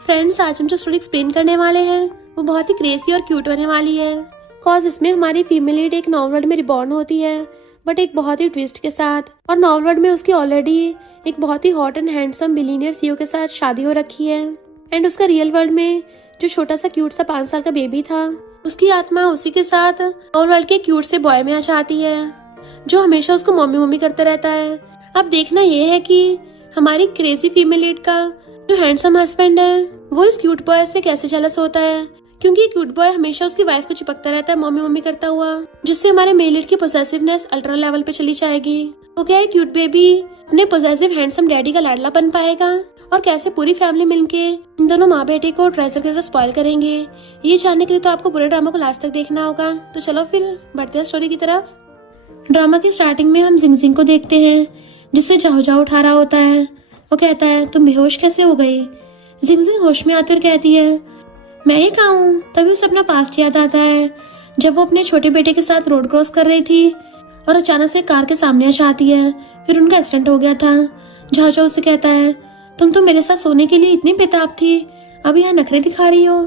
Friends, आज हम जो स्टोरी एक्सप्लेन करने वाले हैं वो बहुत ही क्रेजी और क्यूट होने वाली है। कॉज इसमें हमारी फीमेल लीड एक नॉवल वर्ल्ड में रिबॉर्न होती है, बट एक बहुत ही ट्विस्ट के साथ। और नॉवल वर्ल्ड में उसकी ऑलरेडी एक बहुत ही hot and handsome billionaire CEO के साथ शादी हो रखी है। एंड उसका रियल वर्ल्ड में जो छोटा सा क्यूट सा 5 साल का बेबी था, उसकी आत्मा उसी के साथ नॉवल वर्ल्ड के क्यूट से बॉय में आ जाती है, जो हमेशा उसको मम्मी मम्मी करता रहता है। अब देखना ये है कि हमारी क्रेजी फीमेल लीड का जो हैंडसम हस्बैंड है वो इस क्यूट बॉय से कैसे जेलस होता है, क्योंकि ये क्यूट बॉय हमेशा उसकी वाइफ को चिपकता रहता है मम्मी मम्मी करता हुआ, जिससे हमारे मेल लीड की पोसेसिवनेस अल्ट्रा लेवल पे चली जाएगी। तो क्या है क्यूट बेबी अपने पोसेसिव हैंडसम डैडी का लाडला बन पाएगा, और कैसे पूरी फैमिली मिलके इन दोनों माँ बेटे को ट्रेजर की तरह स्पॉइल करेंगे, ये जानने के लिए तो आपको पूरे ड्रामा को लास्ट तक देखना होगा। तो चलो फिर बढ़ते हैं स्टोरी की तरफ। ड्रामा की स्टार्टिंग में हम जिंग को देखते हैं, जिससे जाओ जाओ उठा रहा होता है। वो कहता है तुम बेहोश कैसे हो गई। जिंग होश में आते हुए कहती है मैं ही कहाँ हूँ। तभी उसे अपना पास्ट याद आता है, जब वो अपने छोटे बेटे के साथ रोड क्रॉस कर रही थी और अचानक से कार के सामने आ जाती है। फिर उनका एक्सीडेंट हो गया था। जाओ जाओ उसे कहता है तुम तो मेरे साथ सोने के लिए इतनी बेताब थी, अब यहाँ नखरे दिखा रही हो।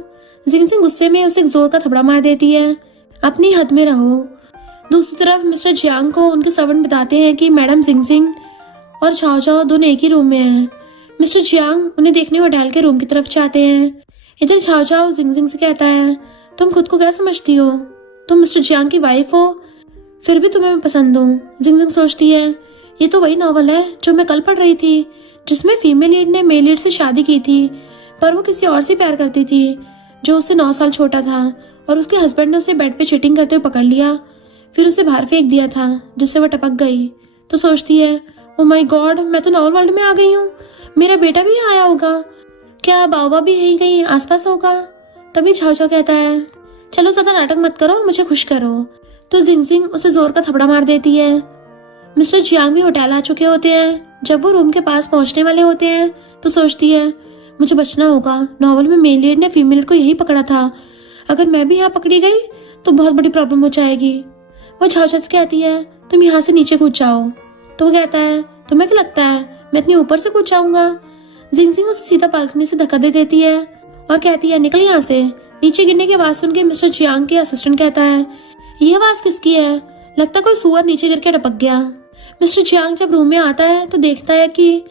जिंग गुस्से में उसे जोर का थपड़ा मार देती है, अपनी हद में रहो। दूसरी तरफ मिस्टर जियांग को उनके सर्वेंट बताते हैं कि मैडम जिंग और झाओ झाओ दोनों एक ही रूम में हैं। मिस्टर जियांग उन्हें देखने होटल के रूम की तरफ जाते हैं। इधर झाओ झाओ जिंग से कहता है तुम खुद को क्या समझती हो, तुम मिस्टर जियांग की वाइफ हो, फिर भी तुम्हें मैं पसंद हूँ। जिंग सोचती है ये तो वही नॉवल है जो मैं कल पढ़ रही थी, जिसमें फीमेल लीड ने मेल लीड से शादी की थी, पर वो किसी और से प्यार करती थी जो उससे 9 साल छोटा था, और उसके हस्बैंड ने उसे बेड पे चीटिंग करते हुए पकड़ लिया, फिर उसे बाहर फेंक दिया था, जिससे वो टपक गई। तो सोचती है ओ माय गॉड, मैं तो नॉवल वर्ल्ड में आ गई हूँ, मेरा बेटा भी यहाँ आया होगा, क्या बाबा भी यही कहीं आसपास होगा। तभी झाओ झाओ कहता है चलो ज्यादा नाटक मत करो और मुझे खुश करो। तो जिंग उसे जोर का थपड़ा मार देती है। मिस्टर जियांग भी होटल आ चुके होते हैं। जब वो रूम के पास पहुंचने वाले होते हैं तो सोचती है मुझे बचना होगा, नॉवल में मेल लीड ने फीमेल को यही पकड़ा था, अगर मैं भी यहाँ पकड़ी गई तो बहुत बड़ी प्रॉब्लम हो जाएगी। वो झाओ झाओ से कहती है तुम यहाँ से नीचे कूद जाओ। तो वो कहता है तुम्हें क्या लगता है मैं इतनी ऊपर से कूद जाऊंगा। जिंग उसे सीधा बालकनी से धक्का दे देती है और कहती है निकल यहाँ से। नीचे गिरने की आवाज सुन के मिस्टर जियांग के असिस्टेंट कहता है ये आवाज किसकी है, लगता कोई सुअर नीचे गिर के टपक गया। मिस्टर जियांग जब रूम में आता है तो देखता है कि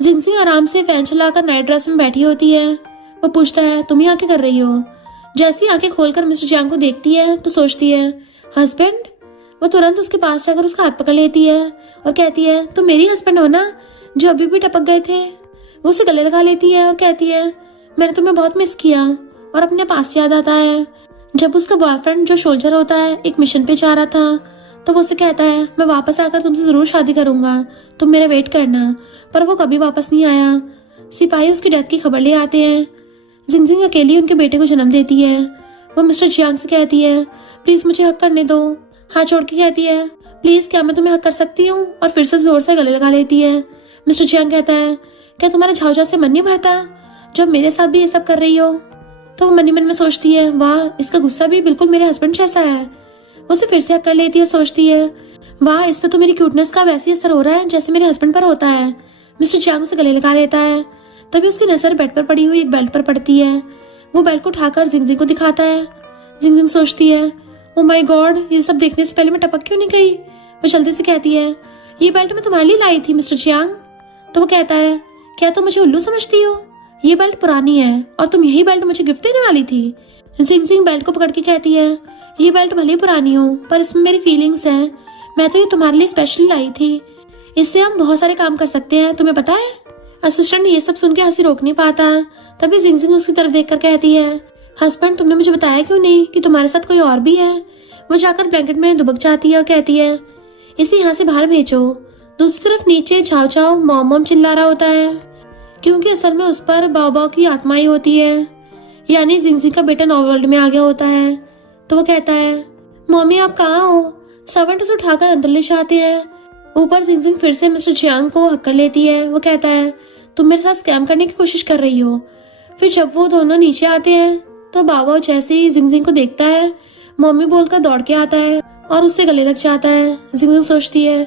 जिंग आराम से फैन चलाकर नाइट ड्रेस में बैठी होती है। वो पूछता है तुम यहाँ क्या कर रही हो। जैसी आंखें खोलकर मिस्टर जियांग को देखती है तो सोचती है हस्बैंड। वो तुरंत उसके पास जाकर उसका हाथ पकड़ लेती है और कहती है तुम मेरी हस्बैंड हो ना, जो अभी भी टपक गए थे। वो उसे गले लगा लेती है और कहती है मैंने तुम्हें बहुत मिस किया, और अपने पास याद आता है जब उसका बॉयफ्रेंड जो सोल्जर होता है एक मिशन पे जा रहा था, तो वो उसे कहता है मैं वापस आकर तुमसे जरूर शादी करूंगा, तुम मेरा वेट करना। पर वो कभी वापस नहीं आया। सिपाही उसकी डेथ की खबर ले आते हैं। जिंग अकेली उनके बेटे को जन्म देती है। वो मिस्टर जियांग से कहती है प्लीज मुझे हक करने दो। हाथ जोड़ के कहती है प्लीज क्या मैं तुम्हें हक कर सकती हूँ, और फिर से जोर से गले लगा लेती है। मिस्टर जियांग कहता है क्या तुम्हारे झाओ झाओ से मन नहीं भरता जब मेरे साथ भी ये सब कर रही हो। तो वो मन ही मन में सोचती है वाह, इसका गुस्सा भी बिल्कुल मेरे हस्बैंड जैसा है। वो उसे फिर से हक कर लेती है और सोचती है वाह, इस पे तो मेरी क्यूटनेस का वैसे ही असर हो रहा है जैसे मेरे हस्बैंड पर होता है। मिस्टर जियांग उसे गले लगा लेता है। तभी उसकी नजर बेड पर पड़ी हुई एक बेल्ट पर पड़ती है। वो बेल्ट को उठाकर जिंग को दिखाता है। जिंग सोचती है ओ माय गॉड, ये सब देखने से पहले मैं टपक क्यों नहीं गई। वो जल्दी से कहती है ये बेल्ट मैं तुम्हारे लिए लाई थी मिस्टर जियांग। तो वो कहता है क्या तुम मुझे उल्लू समझती हो, ये बेल्ट पुरानी है और तुम यही बेल्ट मुझे गिफ्ट देने वाली थी। जिंग बेल्ट को पकड़ के कहती है ये बेल्ट भले पुरानी हो पर इसमें मेरी फीलिंग्स हैं, मैं तो ये तुम्हारे लिए स्पेशली लाई थी, इससे हम बहुत सारे काम कर सकते हैं, तुम्हें पता है। असिस्टेंट ये सब सुन के हंसी रोक नहीं पाता। तभी जिंग उसकी तरफ देखकर कहती है हस्बैंड तुमने मुझे बताया क्यों नहीं कि तुम्हारे साथ कोई और भी है। वो जाकर ब्लैंकेट में दुबक जाती है और कहती है इसे यहाँ से बाहर भेजो। दूसरी तरफ नीचे झाओ झाओ मॉम मॉम चिल्ला रहा होता है, क्योंकि असल में उस पर बाबा की आत्मा ही होती है, यानी जिंग का बेटा नॉवल वर्ल्ड में आ गया होता है। तो वो कहता है मम्मी आप कहाँ हो। सर्वेंट उसे उठाकर अंदर ले जाते हैं। ऊपर जिंग फिर से मिस्टर जियांग को हक कर लेती है। वो कहता है तुम मेरे साथ स्कैम करने की कोशिश कर रही हो। फिर जब वो दोनों नीचे आते हैं तो बाबा जैसे ही जिंग को देखता है मम्मी बोलकर दौड़ के आता है और उससे गले लग जाता है। जिंग सोचती है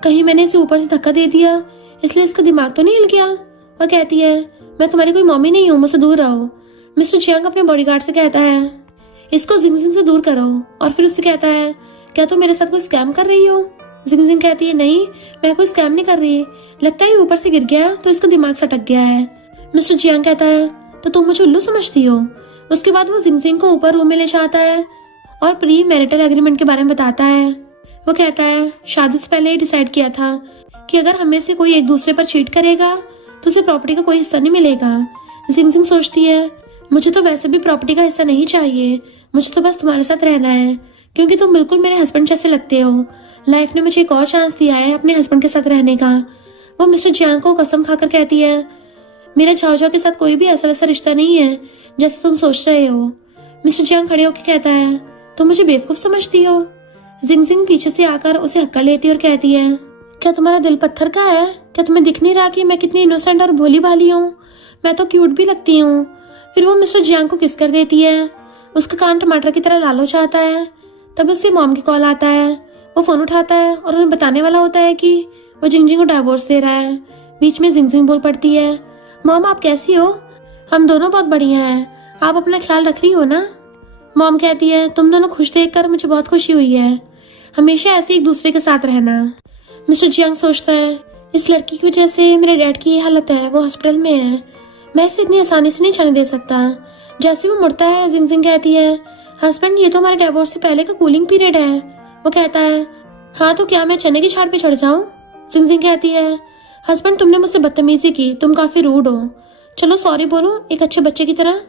कहीं मैंने इसे ऊपर से धक्का दे दिया इसलिए इसका दिमाग तो नहीं हिल गया, और कहती है मैं तुम्हारी कोई मम्मी नहीं हूँ, मुझसे दूर रहो। मिस्टर जियांग अपने बॉडीगार्ड से कहता है इसको जिंगजिंग से दूर करो, और फिर उससे कहता है क्या तुम मेरे साथ कोई स्कैम कर रही हो? जिंगजिंग कहती है नहीं, मैं कोई स्कैम नहीं कर रही, लगता है ऊपर से गिर गया तो इसका दिमाग सटक गया है। मिस्टर जियांग कहता है तो तुम मुझे उल्लू समझती हो? उसके बाद वो जिंगजिंग को ऊपर रूम में ले जाता है और प्री मैरिटल एग्रीमेंट के बारे में बताता है। वो कहता है शादी से पहले ही डिसाइड किया था कि अगर हमें से कोई एक दूसरे पर चीट करेगा तो उसे प्रॉपर्टी का कोई हिस्सा नहीं मिलेगा। जिंगजिंग सोचती है मुझे तो वैसे भी प्रॉपर्टी का हिस्सा नहीं चाहिए, मुझे तो बस तुम्हारे साथ रहना है, क्योंकि तुम बिल्कुल मेरे हस्बैंड जैसे लगते हो। लाइफ ने मुझे एक और चांस दिया है अपने हस्बैंड के साथ रहने का। वो मिस्टर जियांग को कसम खाकर कहती है मेरे झाओ झाओ के साथ कोई भी ऐसा वैसा रिश्ता नहीं है जैसे तुम सोच रहे हो। मिस्टर जियांग खड़े होकर कहता है तुम मुझे बेवकूफ समझती हो? जिंगजिंग पीछे से आकर उसे हक्कर लेती और कहती है क्या तुम्हारा दिल पत्थर का है? क्या तुम्हें दिख नहीं रहा कि मैं कितनी इनोसेंट और भोली भाली हूँ? मैं तो क्यूट भी लगती हूँ। फिर वो मिस्टर जियांग को किस कर देती है। उसका कान टमाटर की तरह लाल हो जाता है। तब उससे मॉम की कॉल आता है। वो फोन उठाता है और उन्हें बताने वाला होता है कि वो जिंगजिंग को डाइवोर्स दे रहा है। बीच में जिंगजिंग बोल पड़ती है मॉम आप कैसी हो? हम दोनों बहुत बढ़िया हैं, आप अपना ख्याल रख रही हो ना? मॉम कहती है तुम दोनों खुश देखकर मुझे बहुत खुशी हुई है, हमेशा ऐसे एक दूसरे के साथ रहना। मिस्टर जियांग सोचता है इस लड़की की वजह से मेरे डैड की ये हालत है, वो हॉस्पिटल में है, मैं इसे इतनी आसानी से नहीं जाने दे सकता। जैसे वो मुड़ता है जिंगजिंग कहती है हस्बैंड ये तो हमारे डिवोर्स से पहले का कूलिंग पीरियड है। वो कहता है हाँ तो क्या मैं चने की छाड़ पे चढ़ जाऊं? जिंगजिंग कहती है हस्बैंड तुमने मुझसे बदतमीजी की, तुम काफी रूड हो, चलो सॉरी बोलो एक अच्छे बच्चे की तरह।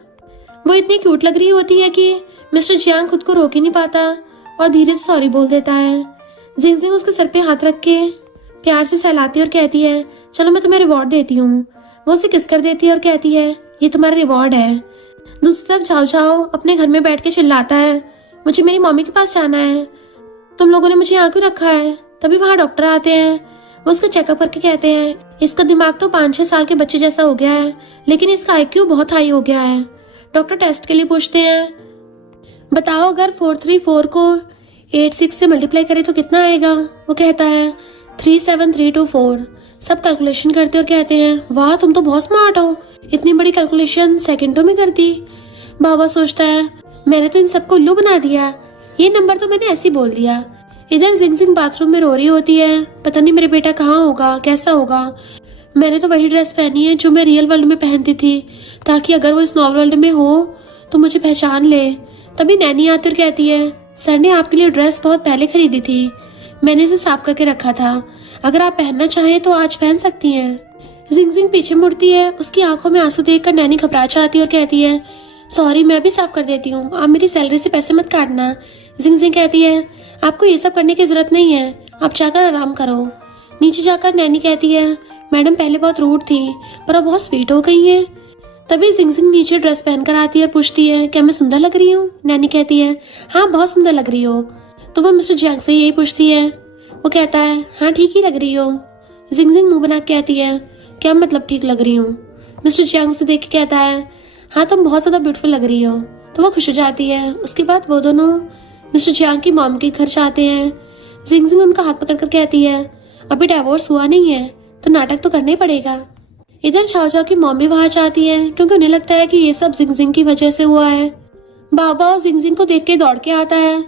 वो इतनी क्यूट लग रही होती है कि मिस्टर जियांग खुद को रोक ही नहीं पाता और धीरे से सॉरी बोल देता है। जिंगजिंग उसके सर पे हाथ रख के प्यार से सहलाती और कहती है चलो मैं तुम्हें रिवॉर्ड देती हूँ। वो उसे किस कर देती है और कहती है ये तुम्हारा रिवॉर्ड है। दूसरी तरफ झाओ झाओ अपने घर में बैठ के चिल्लाता है मुझे मेरी मम्मी के पास जाना है, तुम लोगों ने मुझे यहाँ क्यों रखा है? तभी वहाँ डॉक्टर आते हैं। वो उसका चेकअप करके कहते हैं इसका दिमाग तो 5-6 साल के बच्चे जैसा हो गया है, लेकिन इसका IQ बहुत हाई हो गया है। डॉक्टर टेस्ट के लिए पूछते हैं बताओ अगर 434 को 86 से मल्टीप्लाई करे तो कितना आएगा? वो कहता है 37324। सब कैलकुलेशन करते और कहते हैं वाह तुम तो बहुत स्मार्ट हो, इतनी बड़ी कैलकुलेशन सेकंडों में कर दी। बाबा सोचता है मैंने तो इन सबको उल्लू बना दिया, ये नंबर तो मैंने ऐसे ही बोल दिया। इधर जिंगजिंग बाथरूम में रो रही होती है, पता नहीं मेरा बेटा कहाँ होगा, कैसा होगा। मैंने तो वही ड्रेस पहनी है जो मैं रियल वर्ल्ड में पहनती थी, ताकि अगर वो इस नॉवल वर्ल्ड में हो तो मुझे पहचान ले। तभी नैनी आती और कहती है सर ने आपके लिए ड्रेस बहुत पहले खरीदी थी, मैंने इसे साफ करके रखा था, अगर आप पहनना चाहें तो आज पहन सकती हैं। जिंगजिंग पीछे मुड़ती है, उसकी आंखों में आंसू देखकर नैनी घबरा जाती है और कहती है सॉरी मैं भी साफ कर देती हूँ, आप मेरी सैलरी से पैसे मत काटना। जिंगजिंग कहती है आपको ये सब करने की जरूरत नहीं है, आप जाकर आराम करो। नीचे जाकर नैनी कहती है मैडम पहले बहुत रूड थी पर अब बहुत स्वीट हो गई हैं। तभी जिंगजिंग नीचे ड्रेस पहनकर आती है और पूछती है क्या मैं सुंदर लग रही हूँ? नैनी कहती है हाँ बहुत सुंदर लग रही हो। तो वो मिस्टर जियांग से यही पूछती है। वो कहता है हाँ ठीक ही लग रही हो। जिंगजिंग मुंह बना के कहती है क्या मतलब ठीक लग रही हूँ? मिस्टर जियांग उसे देख के कहता है हाँ तुम बहुत ज्यादा ब्यूटीफुल लग रही हो। तो वो खुश हो जाती है। उसके बाद वो दोनों मिस्टर जियांग की मॉम के घर जाते हैं। जिंगजिंग उनका हाथ पकड़कर कहती है अभी डिवोर्स हुआ नहीं है तो नाटक तो करना ही पड़ेगा। इधर झाओ झाओ की मॉम भी वहां जाती है क्योंकि उन्हें लगता है कि ये सब जिंगजिंग की वजह से हुआ है। बाबा जिंगजिंग को देख के दौड़ के आता है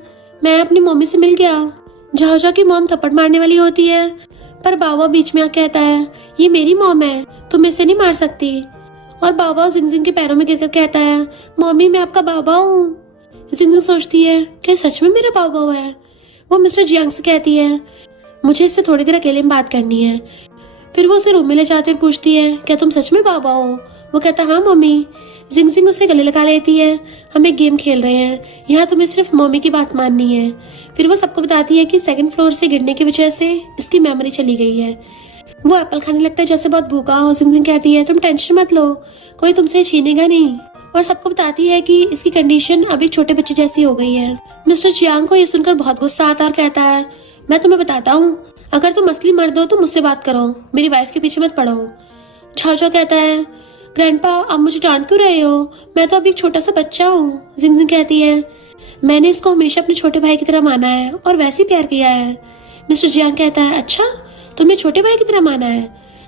मैं अपनी मम्मी से मिल गया। झाओ झाओ की मॉम थप्पड़ मारने वाली होती है पर बाबा बीच में आके कहता है ये मेरी मॉम है, तुम इसे नहीं मार सकती। और बाबा जिंगजिंग के पैरों में गिरकर कहता है मम्मी मैं आपका बाबा हूँ। जिंगजिंग सोचती है क्या सच में मेरा बाबा है? वो मिस्टर जियांग से कहती है मुझे इससे थोड़ी देर अकेले में बात करनी है। फिर वो उसे रूम में ले जाती और पूछती है क्या तुम सच में बाबा हो? वो कहता हाँ मम्मी। जिंगजिंग उसे गले लगा लेती है हम एक गेम खेल रहे हैं, यहाँ तुम्हें सिर्फ मम्मी की बात माननी है। फिर वो सबको बताती है कि 2nd फ्लोर से गिरने की वजह से इसकी मेमोरी चली गई है। वो एप्पल खाने लगता है जैसे बहुत भूखा हो। जिंगजिंग कहती है तुम टेंशन मत लो, कोई तुमसे छीनेगा नहीं। और सबको बताती है कि इसकी कंडीशन अभी छोटे बच्चे जैसी हो गई है। मिस्टर जियांग को ये सुनकर बहुत गुस्सा आता और कहता है मैं तुम्हें बताता हूँ, अगर तुम असली मर्द हो तो मुझसे बात करो, मेरी वाइफ के पीछे मत पड़ो। झाओ झाओ कहता है ग्रैंडपा आप मुझे डांट क्यों रहे हो, मैं तो अभी एक छोटा सा बच्चा हूँ। जिंगजिंग कहती है मैंने इसको हमेशा अपने छोटे भाई की तरह माना है और वैसे ही प्यार किया है। मिस्टर जियांग कहता है अच्छा तुमने छोटे भाई की तरह माना है,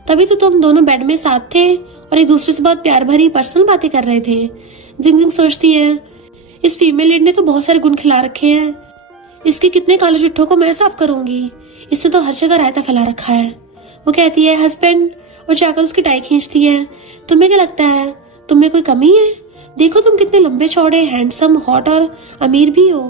तभी तो तुम दोनों बेड में साथ थे और एक दूसरे से बहुत प्यार भरी पर्सनल बातें कर रहे थे। जिंगजिंग सोचती है, इस फीमेल लीड ने तो बहुत सारे गुण खिला रखे हैं, इसके कितने काले चिट्ठों को मैं साफ करूंगी, इससे तो हर जगह रायता फैला रखा है। वो कहती है हस्बैंड, और जाकर उसकी टाई खींचती है। तुम्हें क्या लगता है, तुम में कोई कमी है? देखो तुम कितने लंबे चौड़े, हैंडसम, हॉट और अमीर भी हो।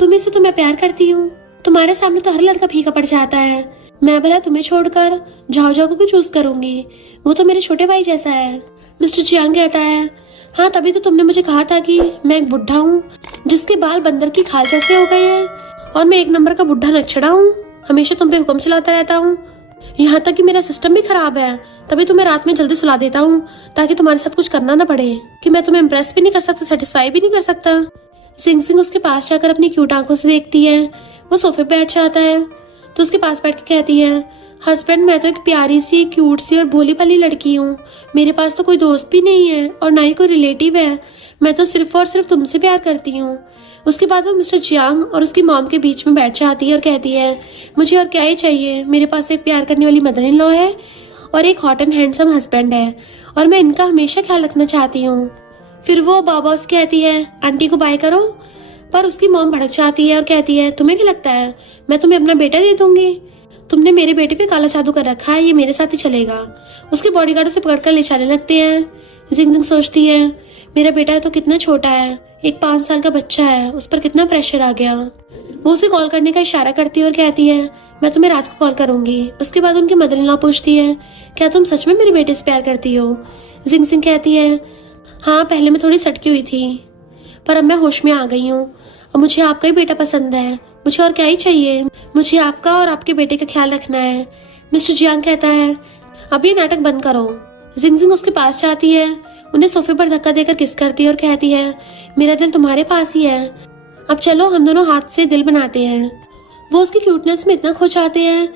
तुम्हें से तो मैं प्यार करती हूँ, तुम्हारे सामने तो हर लड़का फीका पड़ जाता है। मैं भला तुम्हें छोड़कर झाओ झाओ को क्यों चूज करूंगी, वो तो मेरे छोटे भाई जैसा है। मिस्टर जियांग कहता है, हाँ तभी तो तुमने मुझे कहा था कि मैं एक बुढ़ा हूँ जिसके बाल बंदर की खाल जैसे हो गए हैं, और मैं एक नंबर का बुढ़ा लक्षड़ा हूँ, हमेशा तुम पे हुक्म चलाता रहता हूँ। यहाँ तक कि मेरा सिस्टम भी खराब है, तभी तुम्हें रात में जल्दी सुला देता हूँ ताकि तुम्हारे साथ कुछ करना ना पड़े, कि मैं तुम्हें इम्प्रेस भी नहीं कर सकता, सेटिस्फाई भी नहीं कर सकता। जिंगजिंग उसके पास जाकर अपनी क्यूट आंखों से देखती है। वो सोफे पे बैठ जाता है तो उसके पास बैठ के कहती है, हस्बैंड मैं तो एक प्यारी सी, क्यूट सी और भोली भाली लड़की हूँ, मेरे पास तो कोई दोस्त भी नहीं है और ना ही कोई रिलेटिव है, मैं तो सिर्फ और सिर्फ तुमसे प्यार करती हूँ। उसके बाद वो मिस्टर जियांग और उसकी मॉम के बीच में बैठ जाती है और कहती है, मुझे और क्या ही चाहिए, मेरे पास एक प्यार करने वाली मदर इन लॉ है और एक हॉट एंड हैंडसम हस्बैंड है, और मैं इनका हमेशा ख्याल रखना चाहती हूँ। फिर वो बाबा से कहती है, आंटी को बाय करो, पर उसकी मॉम भड़क जाती है और कहती है, तुम्हें क्या लगता है मैं तुम्हें अपना बेटा दे दूंगी? तुमने मेरे बेटे पे काला जादू कर रखा है, ये मेरे साथ ही चलेगा। उसके बॉडीगार्ड से पकड़कर ले जाने लगते हैं। जिंगजिंग सोचती है, मेरा बेटा तो कितना छोटा है, एक 5 साल का बच्चा है, उस पर कितना प्रेशर आ गया। वो उसे कॉल करने का इशारा करती है और कहती है, मैं तुम्हें रात को कॉल करूंगी। उसके बाद उनकी मदर इन लॉ पूछती है, क्या तुम सच में मेरे बेटे से प्यार करती हो? जिंगजिंग कहती है, हाँ पहले मैं थोड़ी सटकी हुई थी, पर अब मैं होश में आ गई हूँ और मुझे आपका ही बेटा पसंद है, मुझे और क्या ही चाहिए, मुझे आपका और आपके बेटे का ख्याल रखना है। मिस्टर जियांग कहता है, अब ये नाटक बंद करो। जिंगजिंग उसके पास जाती है, उन्हें सोफे पर धक्का देकर किस करती है और कहती है, मेरा दिल तुम्हारे पास ही है, अब चलो हम दोनों हाथ से दिल बनाते हैं। वो उसकी क्यूटनेस में इतना खो जाते हैं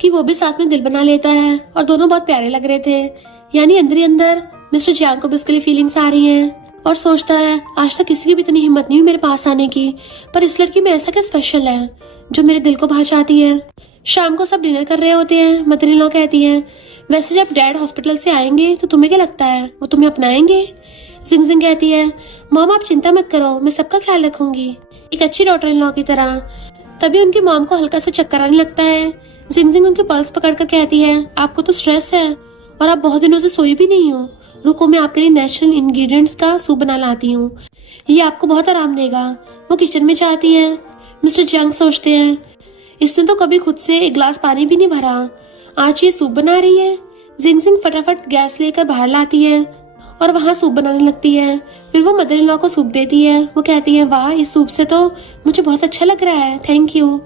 कि वो भी साथ में दिल बना लेता है और दोनों बहुत प्यारे लग रहे थे। यानी अंदर ही अंदर मिस्टर जियांग को भी उसके लिए फीलिंग्स आ रही हैं और सोचता है, आज तक किसी की भी इतनी हिम्मत नहीं हुई मेरे पास आने की, पर इस लड़की में ऐसा क्या स्पेशल है जो मेरे दिल को भा जाती है। शाम को सब डिनर कर रहे होते हैं। मदर इन लॉ कहती है, वैसे जब डैड हॉस्पिटल से आएंगे तो तुम्हें क्या लगता है वो तुम्हें अपनाएंगे? जिंगजिंग कहती है, मॉम आप चिंता मत करो, मैं सबका ख्याल रखूंगी, एक अच्छी डॉटर इन लॉ की तरह। तभी उनकी मॉम को हल्का सा चक्कर आने लगता है। जिंगजिंग उनके पल्स पकड़कर कहती है, आपको तो स्ट्रेस है और आप बहुत दिनों से सोई भी नहीं हो, रुको मैं आपके लिए नेचुरल इंग्रेडिएंट्स का सूप बना लाती हूँ, ये आपको बहुत आराम देगा। वो किचन में जाती है। मिस्टर जियांग सोचते हैं, इसने तो कभी खुद से एक गिलास पानी भी नहीं भरा, आज ये सूप बना रही है। जिंगजिंग फटाफट गैस लेकर बाहर लाती है और वहाँ सूप बनाने लगती है। फिर वो मदर इन लॉ को सूप देती है। वो कहती है, वाह इस सूप से तो मुझे बहुत अच्छा लग रहा है, थैंक यू।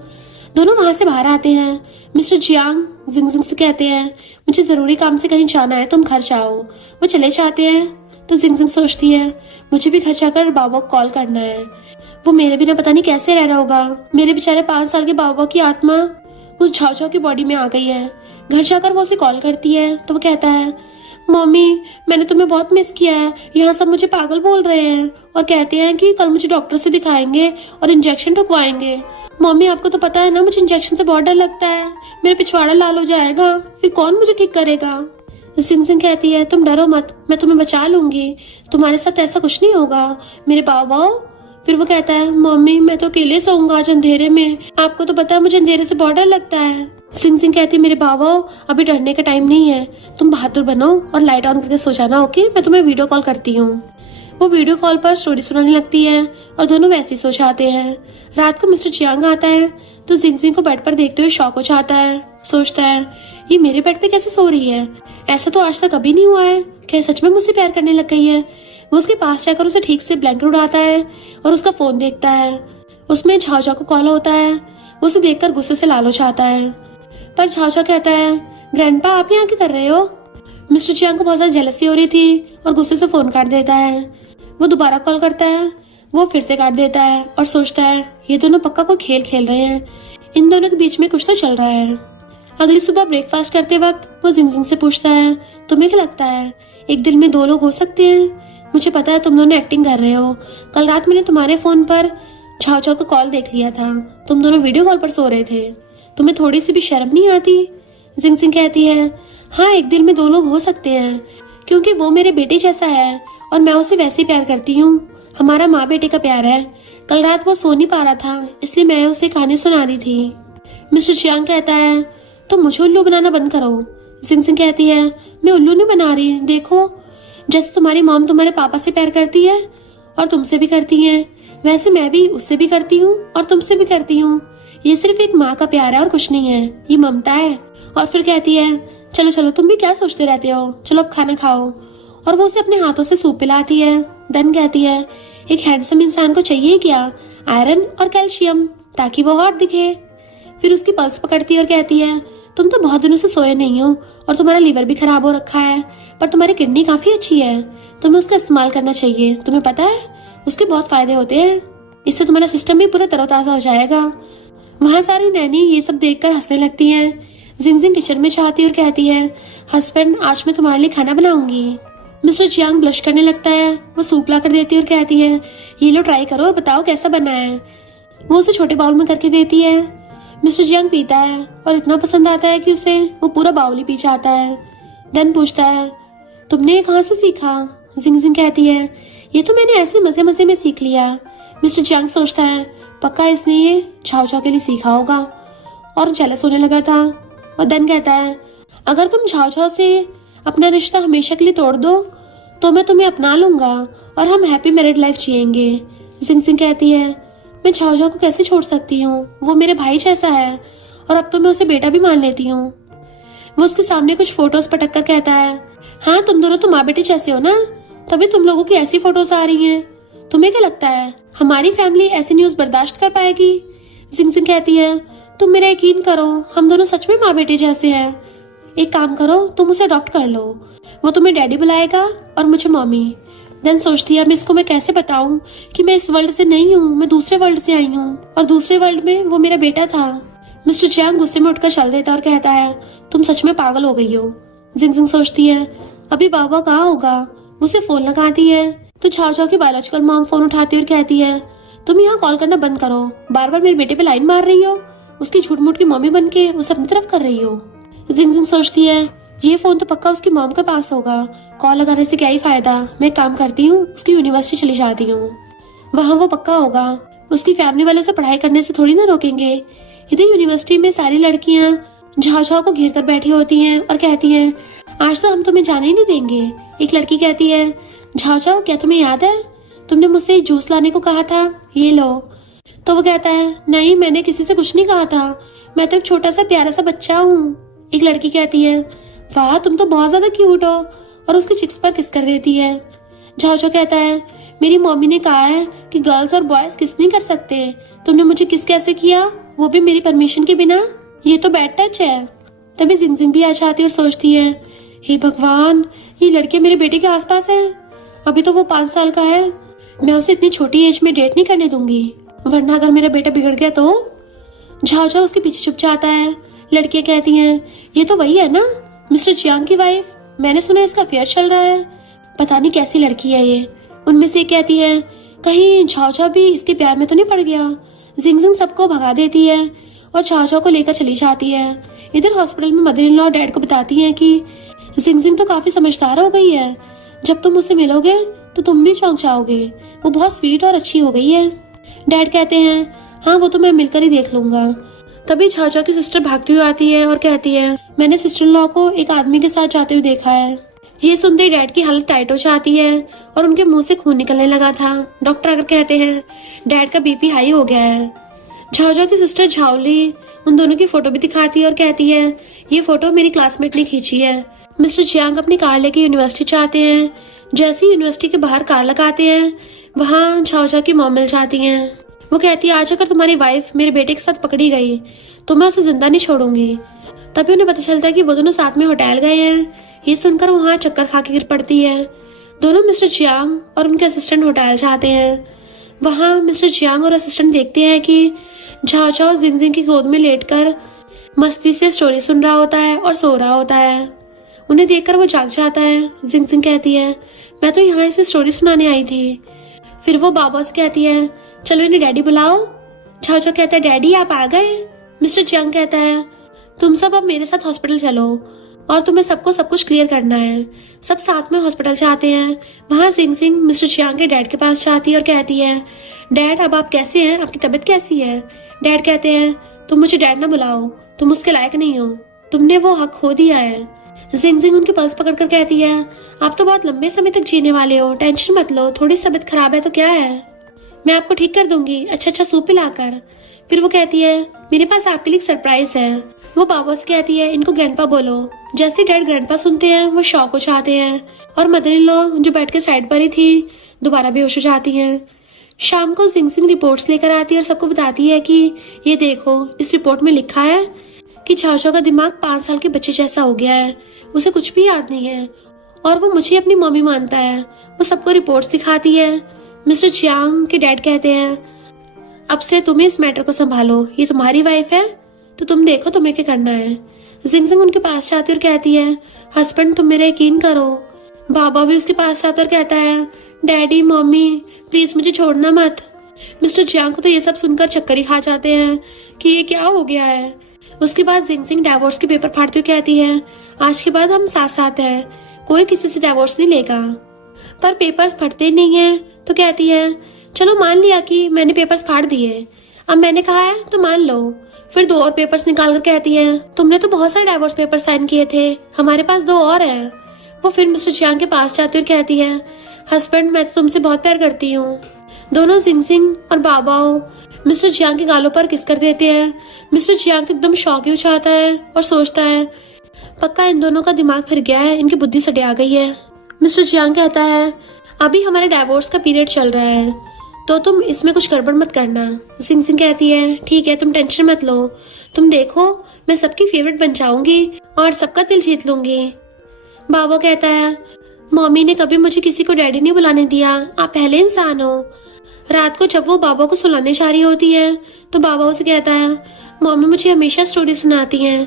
दोनों वहाँ से बाहर आते हैं। मिस्टर जियांग जिंगजिंग से कहते हैं, मुझे जरूरी काम से कहीं जाना है, तुम घर जाओ। वो चले जाते हैं तो जिंगजिंग सोचती है, मुझे भी घर जाकर बाबा को कॉल करना है, वो मेरे बिना पता नहीं कैसे रह रहा होगा। मेरे बेचारे 5 साल के बाबा की आत्मा उस झाओ झाओ की बॉडी में आ गई है। घर जाकर वो उसे कॉल करती है तो वो कहता है, मम्मी मैंने तुम्हें बहुत मिस किया है, यहाँ सब मुझे पागल बोल रहे हैं और कहते हैं कि कल मुझे डॉक्टर से दिखाएंगे और इंजेक्शन ठुकवाएंगे। मम्मी आपको तो पता है ना, मुझे इंजेक्शन से बहुत डर लगता है, मेरा पिछवाड़ा लाल हो जाएगा, फिर कौन मुझे ठीक करेगा? जिंगजिंग कहती है, तुम डरो मत, मैं तुम्हें बचा लूंगी, तुम्हारे साथ ऐसा कुछ नहीं होगा मेरे बाबा। फिर वो कहता है, मम्मी मैं तो अकेले सोऊंगा आज अंधेरे में, आपको तो पता है मुझे अंधेरे से बहुत डर लगता है। जिंगजिंग कहती है, मेरे बाबा अभी डरने का टाइम नहीं है, तुम बहादुर बनो और लाइट ऑन करके सो जाना, ओके? मैं तुम्हें वीडियो कॉल करती हूँ। वो वीडियो कॉल पर स्टोरी सुनाने लगती है और दोनों वैसे ही सो जाते हैं। रात को मिस्टर जियांग आता है तो जिंगजिंग को बेड पर देखते हुए शॉक हो जाता है। सोचता है, ये मेरे बेड पे कैसे सो रही है, ऐसा तो आज तक कभी नहीं हुआ है, क्या सच में मुझसे प्यार करने लग गई है? वो उसके पास जाकर उसे ठीक से ब्लैंकेट उड़ाता है और उसका फोन देखता है। उसमें झाओ झाओ को कॉल होता है। वो उसे देखकर गुस्से से लाल हो जाता है, पर झाओ झाओ कहता है, ग्रैंडपा आप यहाँ क्या कर रहे हो? मिस्टर जियांग को बहुत ज्यादा जेलसी हो रही थी और गुस्से से फोन काट देता है। वो दोबारा कॉल करता है, वो फिर से काट देता है और सोचता है, ये दोनों पक्का कोई खेल खेल रहे हैं, इन दोनों के बीच में कुछ तो चल रहा है। अगली सुबह ब्रेकफास्ट करते वक्त वो जिंगजिंग से पूछता है, तुम्हें क्या लगता है एक दिल में 2 लोग हो सकते हैं? मुझे पता है तुम दोनों एक्टिंग कर रहे हो, कल रात मैंने तुम्हारे फोन पर झाओ झाओ का कॉल देख लिया था, तुम दोनों वीडियो कॉल पर सो रहे थे, तुम्हें थोड़ी सी भी शर्म नहीं आती? जिंगजिंग कहती है, हाँ एक दिल में 2 लोग हो सकते हैं, क्योंकि वो मेरे बेटे जैसा है और मैं उसे वैसे ही प्यार करती हूँ। हमारा माँ बेटे का प्यार है। कल रात वो सो नहीं पा रहा था, इसलिए मैं उसे कहानी सुना रही थी। मिस्टर चियांग कहता है, तो मुझे उल्लू बनाना बंद करो। जिंगजिंग कहती है, मैं उल्लू नहीं बना रही, देखो जैसे तुम्हारी मॉम तुम्हारे पापा से प्यार करती है और तुमसे भी करती है, वैसे मैं भी उससे भी करती हूँ और तुमसे भी करती हूँ। ये सिर्फ एक माँ का प्यार है और कुछ नहीं है, ये ममता है। और फिर कहती है, चलो चलो तुम भी क्या सोचते रहते हो, चलो अब खाना खाओ। और वो उसे अपने हाथों से सूप पिलाती है। देन कहती है, एक हैंडसम इंसान को चाहिए क्या, आयरन और कैल्शियम, ताकि वो हॉट दिखे। फिर उसकी पल्स पकड़ती है और कहती है, तुम तो बहुत दिनों से सोए नहीं हो और तुम्हारा लीवर भी खराब हो रखा है, पर तुम्हारी किडनी काफी अच्छी है, तुम्हें उसका इस्तेमाल करना चाहिए। तुम्हें पता है उसके बहुत फायदे होते हैं, इससे तुम्हारा सिस्टम भी पूरा तरोताजा हो जाएगा। वहाँ सारी नैनी ये सब देखकर हंसने लगती हैं। जिंगजिंग किचन में चाहती और कहती है, हस्बैंड आज मैं तुम्हारे लिए खाना बनाऊंगी। मिस्टर चियांग ब्लश करने लगता है। वो सूप ला कर देती है और कहती है, ये लो ट्राई करो और बताओ कैसा बना है। वो उसे छोटे बाउल में करके देती है। मिस्टर चियांग पीता है और इतना पसंद आता है कि उसे वो पूरा बाउल ही पी जाता है। देन पूछता है, तुमने ये कहाँ से सीखा। जिंगजिंग कहती है, ये तो मैंने ऐसे मजे मजे में सीख लिया। मिस्टर चियांग सोचता है, पक्का इसने ये छाव छाव के लिए सीखा होगा और जेलस होने लगा था। और देन कहता है, अगर तुम छाव छाव से अपना रिश्ता हमेशा के लिए तोड़ दो तो मैं तुम्हें अपना लूंगा और हम हैप्पी मैरिड लाइफ जिएंगे। जिंगजिंग कहती है, मैं छाव छाव को कैसे छोड़ सकती हूँ, वो मेरे भाई जैसा है और अब तो मैं उसे बेटा भी मान लेती हूँ। वो उसके सामने कुछ फोटोज पटक कर कहता है, हाँ तुम दोनों तो माँ बेटे जैसे हो ना, तभी तुम लोगों की ऐसी फोटोज आ रही हैं। तुम्हें क्या लगता है हमारी फैमिली ऐसी न्यूज बर्दाश्त कर पाएगी। जिंगजिंग कहती है, तुम मेरा यकीन करो, हम दोनों सच में माँ बेटे जैसे हैं। एक काम करो, तुम उसे अडॉप्ट कर लो, वो तुम्हें डैडी बुलाएगा और मुझे मम्मी। देन सोचती है, मैं कैसे बताऊं कि मैं इस वर्ल्ड से नहीं हूँ, मैं दूसरे वर्ल्ड से आई हूँ और दूसरे वर्ल्ड में वो मेरा बेटा था। मिस्टर चियांग गुस्से में उठकर चल देता और कहता है, तुम सच में पागल हो गई हो। जिंगजिंग सोचती है, अभी बाबा कहाँ होगा। उसे फोन लगाती है तो छाव छाव की बायोलॉजिकल मॉम फोन उठाती है और कहती है, तुम यहाँ कॉल करना बंद करो, बार बार मेरे बेटे पे लाइन मार रही हो, उसकी झूठ मूठ की मम्मी बन के उसे अपनी तरफ कर रही हो। जिंगजिंग सोचती है, ये फोन तो पक्का उसकी मॉम के पास होगा, कॉल लगाने से क्या ही फायदा। मैं काम करती हूँ, उसकी यूनिवर्सिटी चली जाती हूँ, वहाँ वो पक्का होगा। उसकी फैमिली वालों से पढ़ाई करने से थोड़ी ना रोकेंगे। इधर यूनिवर्सिटी में सारी लड़कियाँ झाव झाव को घेर कर बैठी होती हैं और कहती हैं, आज तो हम तुम्हें जाने ही नहीं देंगे। एक लड़की कहती है, झाव झाव क्या तुम्हें याद है तुमने मुझसे जूस लाने को कहा था, ये लो। तो वो कहता है, नहीं मैंने किसी से कुछ नहीं कहा था, मैं तो एक छोटा सा प्यारा सा बच्चा हूँ। एक लड़की कहती है, वाह तुम तो बहुत ज्यादा क्यूट हो, और उसके चिक्स पर किस कर देती है। झाव झाव कहता है, मेरी मम्मी ने कहा है कि गर्ल्स और बॉयज किस नहीं कर सकते, तुमने मुझे किस कैसे किया, वो भी मेरी परमिशन के बिना, ये तो बैड टच है। तभी जिंगजिंग भी आ जाती और सोचती है, हे भगवान, ये लड़के मेरे बेटे के आसपास है, अभी तो वो 5 साल का है, मैं उसे इतनी छोटी एज में डेट नहीं करने दूंगी, वरना अगर मेरा बेटा बिगड़ गया तो। झाव झाव उसके पीछे छुप जाता है। लड़कियां कहती हैं, ये तो वही है ना मिस्टर चियांग की वाइफ, मैंने सुना इसका अफेयर चल रहा है, पता नहीं कैसी लड़की है ये। उनमें से एक कहती है, कहीं झाव झाव भी इसके प्यार में तो नहीं पड़ गया। जिंगजिंग सबको भगा देती है और झाव झाव को लेकर चली जाती है। इधर हॉस्पिटल में मदर इन लॉ डैड को बताती है कि जिंगजिंग तो काफी समझदार हो गई है, जब तुम उससे मिलोगे तो तुम भी चौंक जाओगे, वो बहुत स्वीट और अच्छी हो गई है। डैड कहते हैं, हाँ वो तो मैं मिलकर ही देख लूंगा। तभी झाव झाव की सिस्टर भागती हुई आती है और कहती है, मैंने सिस्टर इन लॉ को एक आदमी के साथ जाते हुए देखा है। ये सुनते ही डैड की हालत टाइट हो जाती है और उनके मुंह से खून निकलने लगा था। डॉक्टर आकर कहते हैं, डैड का बीपी हाई हो गया है। झाव झाव की सिस्टर झावली उन दोनों की फोटो भी दिखाती है और कहती है, ये फोटो मेरी क्लासमेट ने खींची है। मिस्टर चियांग अपनी कार लेके यूनिवर्सिटी जाते हैं। जैसे ही यूनिवर्सिटी के बाहर कार लगाते हैं, वहाँ झाव झाव की मॉम मिल जाती हैं। वो कहती है, आज अगर तुम्हारी वाइफ मेरे बेटे के साथ पकड़ी गई तो मैं उसे जिंदा नहीं छोड़ूंगी। तभी उन्हें पता चलता है कि वो दोनों साथ में होटल गए हैं। ये सुनकर वहाँ चक्कर खा के गिर पड़ती है। दोनों मिस्टर चियांग और उनके असिस्टेंट होटल जाते हैं। वहाँ मिस्टर चियांग और असिस्टेंट देखते हैं कि झाव झाव जिंगजिंग की गोद में लेटकर मस्ती से स्टोरी सुन रहा होता है और सो रहा होता है। उन्हें देखकर वो जाग जाता है। जिंगजिंग कहती है, मैं तो यहाँ इसे स्टोरी सुनाने आई थी। फिर वो बाबा से कहती है, चलो इन्हें डैडी बुलाओ। झाव झाव कहता है, डैडी आप आ गए। मिस्टर चियांग कहता है, तुम सब अब मेरे साथ हॉस्पिटल चलो। और तुम्हें सबको सब कुछ क्लियर करना है। सब साथ में हॉस्पिटल जाते हैं। वहाँ जिंग जिंग मिस्टर चियांग के डैड के पास जाती है और कहती है, डैड अब आप कैसे हैं, आपकी तबीयत कैसी है? डैड कहते हैं, तुम मुझे डैड ना बुलाओ, तुम उसके लायक नहीं हो, तुमने वो हक खो दिया है। जिंग जिंग उनके पल्स पकड़कर कहती है, आप तो बहुत लंबे समय तक जीने वाले हो, टेंशन मत लो, थोड़ी तबीयत खराब है तो क्या है, मैं आपको ठीक कर दूंगी अच्छा सूप पिलाकर। फिर वो कहती है, मेरे पास आपके लिए सरप्राइज है। वो बाबा से कहती है, इनको ग्रैंडपा बोलो। जैसे डैड ग्रैंडपा सुनते हैं वो शॉक हो जाते हैं और मदर इन लॉ जो बैठ के साइड पर ही थी दोबारा बेहोश हो जाती हैं। शाम को जिंग जिंग रिपोर्ट्स लेकर आती है और सबको बताती है कि ये देखो, इस रिपोर्ट में लिखा है कि झाओ का दिमाग 5 साल के बच्चे जैसा हो गया है, उसे कुछ भी याद नहीं है और वो मुझे अपनी मम्मी मानता है। वो सबको रिपोर्ट्स दिखाती है। मिस्टर चियांग के डैड कहते हैं, अब से तुम्हें इस मैटर को संभालो, ये तुम्हारी वाइफ है तो तुम देखो तुम्हें क्या करना है। जिंग जिंग उनके पास जाती और कहती है, हस्बैंड तुम मेरा यकीन करो। बाबा भी उसके पास जाता और कहता है, डैडी मम्मी प्लीज मुझे छोड़ना मत। मिस्टर चियांग को तो ये सब सुनकर चक्कर ही खा जाते हैं कि ये क्या हो गया है। उसके बाद जिंग जिंग डिवोर्स के पेपर फाड़ती हुई कहती है, आज के बाद हम साथ साथ हैं, कोई किसी से डिवोर्स नहीं लेगा। पर पेपर्स फटते नहीं है तो कहती है, चलो मान लिया कि मैंने पेपर्स फाड़ दिए, अब मैंने कहा है तो मान लो। फिर 2 और पेपर्स निकाल कर कहती है, तुमने तो बहुत सारे डिवोर्स पेपर साइन किए थे, हमारे पास 2 और हैं। वो फिर मिस्टर चियांग के पास जाती और कहती है, हस्बैंड मैं तो तुमसे बहुत प्यार करती हूँ। दोनों जिंग जिंग और बाबाओ मिस्टर चियांग के गालों पर किस कर देते हैं। मिस्टर चियांग तो एकदम शॉक ही हो जाता है और सोचता है, पक्का इन दोनों का दिमाग फिर गया है, इनकी बुद्धि सटे आ गई है। मिस्टर चियांग कहता है, अभी हमारे डिवोर्स का पीरियड चल रहा है तो तुम इसमें कुछ गड़बड़ मत करना। जिंग जिंग कहती है, ठीक है तुम टेंशन मत लो, तुम देखो मैं सबकी फेवरेट बन जाऊंगी और सबका दिल जीत लूंगी। बाबा कहता है, मम्मी ने कभी मुझे किसी को डैडी नहीं बुलाने दिया, आप पहले इंसान हो। रात को जब वो बाबा को सुलाने जा रही होती है तो बाबा उसे कहता है, मम्मी मुझे हमेशा स्टोरी सुनाती हैं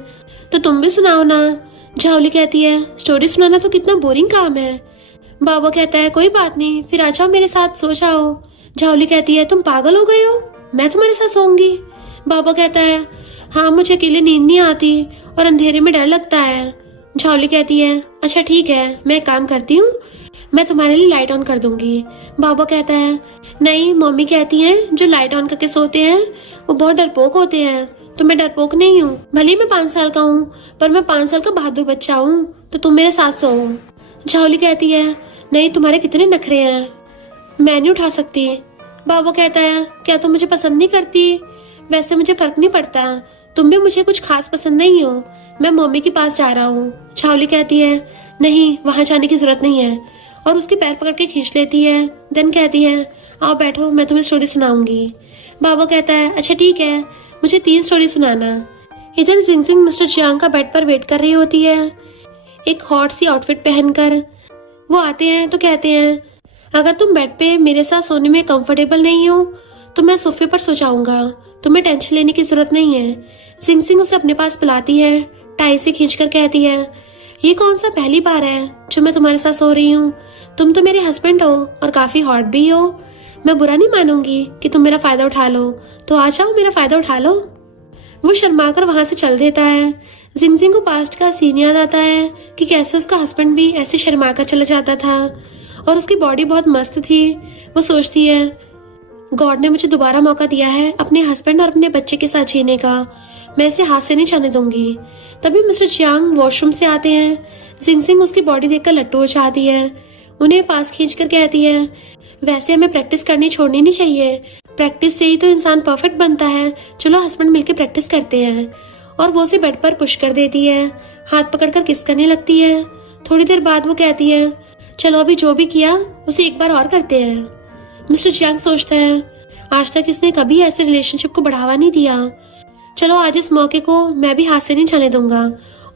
तो तुम भी सुनाओ ना। झाओली कहती है, स्टोरी सुनाना तो कितना बोरिंग काम है। बाबा कहता है, कोई बात नहीं, फिर आ जाओ मेरे साथ सो जाओ। झाओली कहती है, तुम पागल हो गए हो, मैं तुम्हारे साथ सोऊंगी। बाबा कहता है, हाँ मुझे अकेले नींद नहीं आती और अंधेरे में डर लगता है। झाओली कहती है, अच्छा ठीक है, मैं एक काम करती हूँ, मैं तुम्हारे लिए लाइट ऑन कर दूंगी। बाबा कहता है, नहीं मम्मी कहती हैं जो लाइट ऑन करके सोते हैं वो बहुत डरपोक होते हैं, तो मैं डरपोक नहीं हूँ। भले मैं 5 साल का हूँ पर मैं 5 साल का बहादुर बच्चा हूँ, तो तुम मेरे साथ सो। झाओली कहती है, नहीं तुम्हारे कितने नखरे हैं, मैं नहीं उठा सकती। बाबा कहता है, क्या तुम मुझे पसंद नहीं करती? वैसे मुझे फर्क नहीं पड़ता, तुम भी मुझे कुछ खास पसंद नहीं हो, मैं मम्मी के पास जा रहा हूँ। झाओली कहती है, नहीं वहां जाने की जरूरत नहीं है और उसके पैर पकड़ के खींच लेती है। देन कहती है, आओ बैठो मैं तुम्हें स्टोरी सुनाऊंगी। बाबा कहता है, अच्छा ठीक है, मुझे 3 स्टोरी सुनाना। इधर जिंग जिंग मिस्टर चियांग का बेड पर वेट कर रही होती है, एक हॉट सी आउटफिट पहनकर। वो आते हैं तो कहते हैं, अगर तुम बेड पे मेरे साथ सोने में कंफर्टेबल नहीं हो तो मैं सोफे पर सो जाऊंगा, तुम्हें टेंशन लेने की जरूरत नहीं है। जिंग जिंग उसे अपने पास बुलाती है, टाई से खींचकर कहती है, ये कौन सा पहली बार है जो मैं तुम्हारे साथ सो रही हूँ, तुम तो मेरे हस्बैंड हो और काफी हॉट भी हो, मैं बुरा नहीं मानूंगी कि तुम मेरा फायदा उठा लो, तो आ जाओ मेरा फायदा उठा लो। वो शर्मा कर वहां से चल देता है। जिंग जिंग को पास्ट का सीन याद आता है कि कैसे उसका हस्बैंड भी ऐसे शर्मा कर चला जाता था और उसकी बॉडी बहुत मस्त थी। वो सोचती है, गॉड ने मुझे दोबारा मौका दिया है अपने हस्बैंड और अपने बच्चे के साथ जीने का, मैं इसे हाथ से नहीं जाने दूंगी। तभी मिस्टर चियांग वॉशरूम से आते हैं। जिंग जिंग उसकी बॉडी देखकर लट्टू हो जाती है, उन्हें पास खींचकर कहती है, वैसे हमें प्रैक्टिस करनी छोड़नी नहीं चाहिए, प्रैक्टिस से ही तो इंसान परफेक्ट बनता है, चलो हस्बैंड मिलकर प्रैक्टिस करते हैं। और वो उसे बेड पर पुश कर देती है, हाथ पकड़कर किस करने लगती है। थोड़ी देर बाद वो कहती है, चलो अभी जो भी किया उसे एक बार और करते हैं। मिस्टर चियांग सोचता है, आज तक इसने कभी ऐसे रिलेशनशिप को बढ़ावा नहीं दिया, चलो आज इस मौके को मैं भी हाथ से नहीं जाने दूंगा।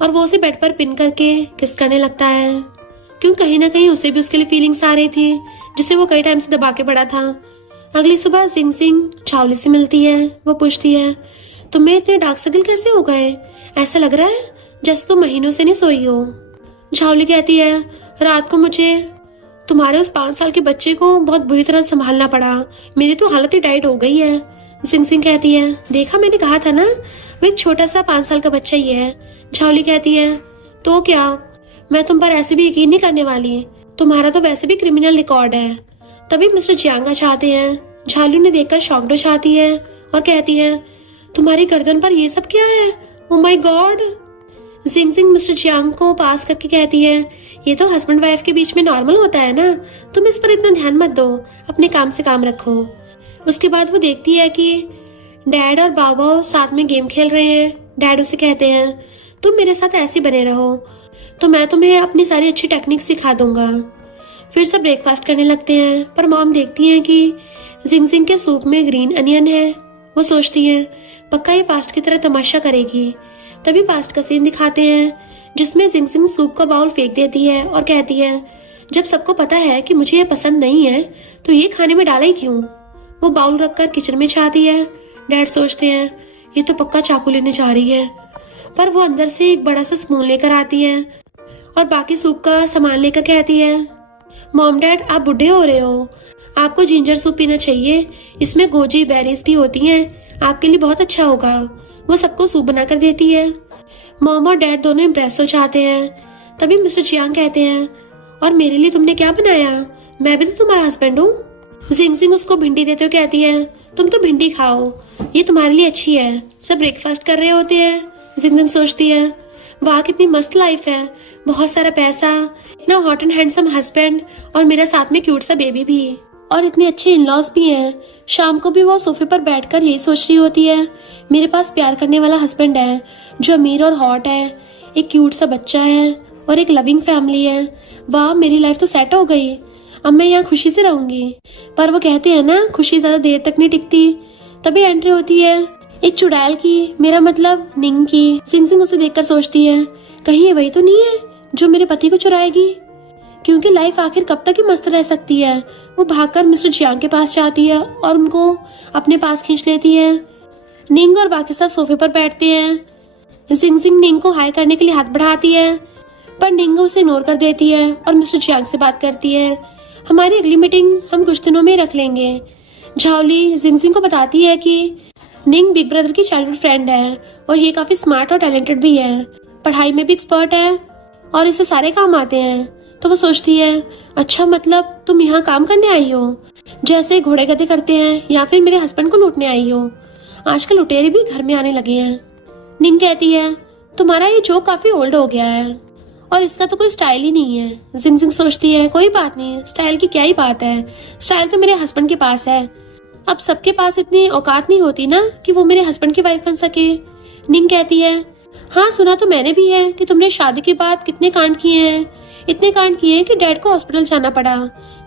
और वो उसे बेड पर पिन करके किस करने लगता है, क्यों कहीं ना कहीं उसे भी उसके लिए फीलिंग्स आ रही थी जिसे वो कई टाइम से दबा के पड़ा था। अगली सुबह जिंग जिंग झाओली से मिलती है। वो पूछती है, तुम्हें इतने डार्क सर्कल कैसे हो गए, ऐसा लग रहा है जैसे तुम महीनों से नहीं सोई हो। झाओली कहती है, रात को मुझे तुम्हारे उस 5 साल के बच्चे को बहुत बुरी तरह संभालना पड़ा, मेरी तो हालत ही टाइट हो गई है। जिंग जिंग कहती है, देखा मैंने कहा था ना, वो एक छोटा सा 5 साल का बच्चा ही है। झाओली कहती है, तो क्या, मैं तुम पर ऐसे भी यकीन नहीं करने वाली, तुम्हारा तो वैसे भी क्रिमिनल रिकॉर्ड है। तभी मिस्टर जियांग आ जाते हैं। झालू ने देखकर शॉक्ड हो जाती है और कहती है, तुम्हारी गर्दन पर ये सब क्या है? Oh my God. Jingjing mister Jiang को पास करके कहती है, ये तो हस्बैंड वाइफ के बीच में नॉर्मल होता है ना, तुम इस पर इतना ध्यान मत दो, अपने काम से काम रखो। उसके बाद वो देखती है कि डैड और बाबा साथ में गेम खेल रहे हैं। डैड उसे कहते हैं, तुम मेरे साथ ऐसे बने रहो तो मैं तुम्हें अपनी सारी अच्छी टेक्निक सिखा दूंगा। फिर सब ब्रेकफास्ट करने लगते हैं, पर मॉम देखती हैं कि जिंगजिंग के सूप में ग्रीन अनियन है। वो सोचती है पक्का ये पास्ट की तरह तमाशा करेगी। तभी पास्ट का सीन दिखाते हैं जिसमें जिंगजिंग सूप का बाउल फेंक देती है और कहती है, जब सबको पता है कि मुझे ये पसंद नहीं है तो ये खाने में डाला ही क्यों। वो बाउल रखकर किचन में जाती है। डैड सोचते हैं ये तो पक्का चाकू लेने जा रही है, पर वो अंदर से एक बड़ा सा स्पून लेकर आती है और बाकी सूप का सामान लेकर कहती है, मॉम डैड आप बुढ़े हो रहे हो, आपको जिंजर सूप पीना चाहिए, इसमें गोजी बेरीज भी होती हैं, आपके लिए बहुत अच्छा होगा। वो सबको सूप बनाकर देती है। मॉम और डैड दोनों इम्प्रेस हो जाते हैं। तभी मिस्टर जियांग कहते हैं, और मेरे लिए तुमने क्या बनाया, मैं भी तो तुम्हारा हस्बैंड हूँ। जिंगजिंग उसको भिंडी देते हुए कहती है, तुम तो भिंडी खाओ, ये तुम्हारे लिए अच्छी है। सब ब्रेकफास्ट कर रहे होते हैं। जिंगजिंग सोचती है, वाह कितनी मस्त लाइफ है, बहुत सारा पैसा, इतना हॉट एंड हैंडसम हस्बैंड और मेरा साथ में क्यूट सा बेबी भी, और इतने अच्छे इन लॉज भी हैं। शाम को भी वो सोफे पर बैठकर यही सोच रही होती है, मेरे पास प्यार करने वाला हस्बैंड है जो अमीर और हॉट है, एक क्यूट सा बच्चा है और एक लविंग फैमिली है। वाह मेरी लाइफ तो सेट हो गई, अब मैं यहाँ खुशी से रहूंगी। पर वो कहते हैं ना, खुशी ज्यादा देर तक नहीं टिकती। तभी एंट्री होती है एक चुड़ैल की, मेरा मतलब निंग की। जिंगजिंग उसे देखकर सोचती है, कहीं ये वही तो नहीं है जो मेरे पति को चुराएगी, क्योंकि लाइफ आखिर कब तक ही मस्त रह सकती है। वो भागकर मिस्टर जियांग के पास जाती है और उनको अपने पास खींच लेती है। निंग और बाकी सब सोफे पर बैठते हैं। जिंगजिंग निंग को हाई करने के लिए हाथ बढ़ाती है, पर निंग उसे इग्नोर कर देती है और मिस्टर जियांग से बात करती है, हमारी अगली मीटिंग हम कुछ दिनों में रख लेंगे। झाओली जिंगजिंग को बताती है कि निंग बिग ब्रदर की चाइल्डहुड फ्रेंड है और ये काफी स्मार्ट और टैलेंटेड भी है, पढ़ाई में भी एक्सपर्ट है और इसे सारे काम आते हैं। तो वो सोचती है, अच्छा मतलब तुम यहाँ काम करने आई हो, जैसे घोड़े गधे करते हैं, या फिर मेरे हस्बैंड को लूटने आई हो। आजकल लुटेरे भी घर में आने लगे हैं। निंग कहती है, तुम्हारा ये जोक काफी ओल्ड हो गया है और इसका तो कोई स्टाइल ही नहीं है। जिंगजिंग सोचती है, कोई बात नहीं, स्टाइल की क्या ही बात है, स्टाइल तो मेरे हस्बैंड के पास है। अब सबके पास इतनी औकात नहीं होती ना कि वो मेरे हस्बैंड की वाइफ बन सके। निंग कहती है, हाँ सुना तो मैंने भी है कि तुमने शादी के बाद कितने कांड किए हैं, इतने कांड किए हैं कि डैड को हॉस्पिटल जाना पड़ा।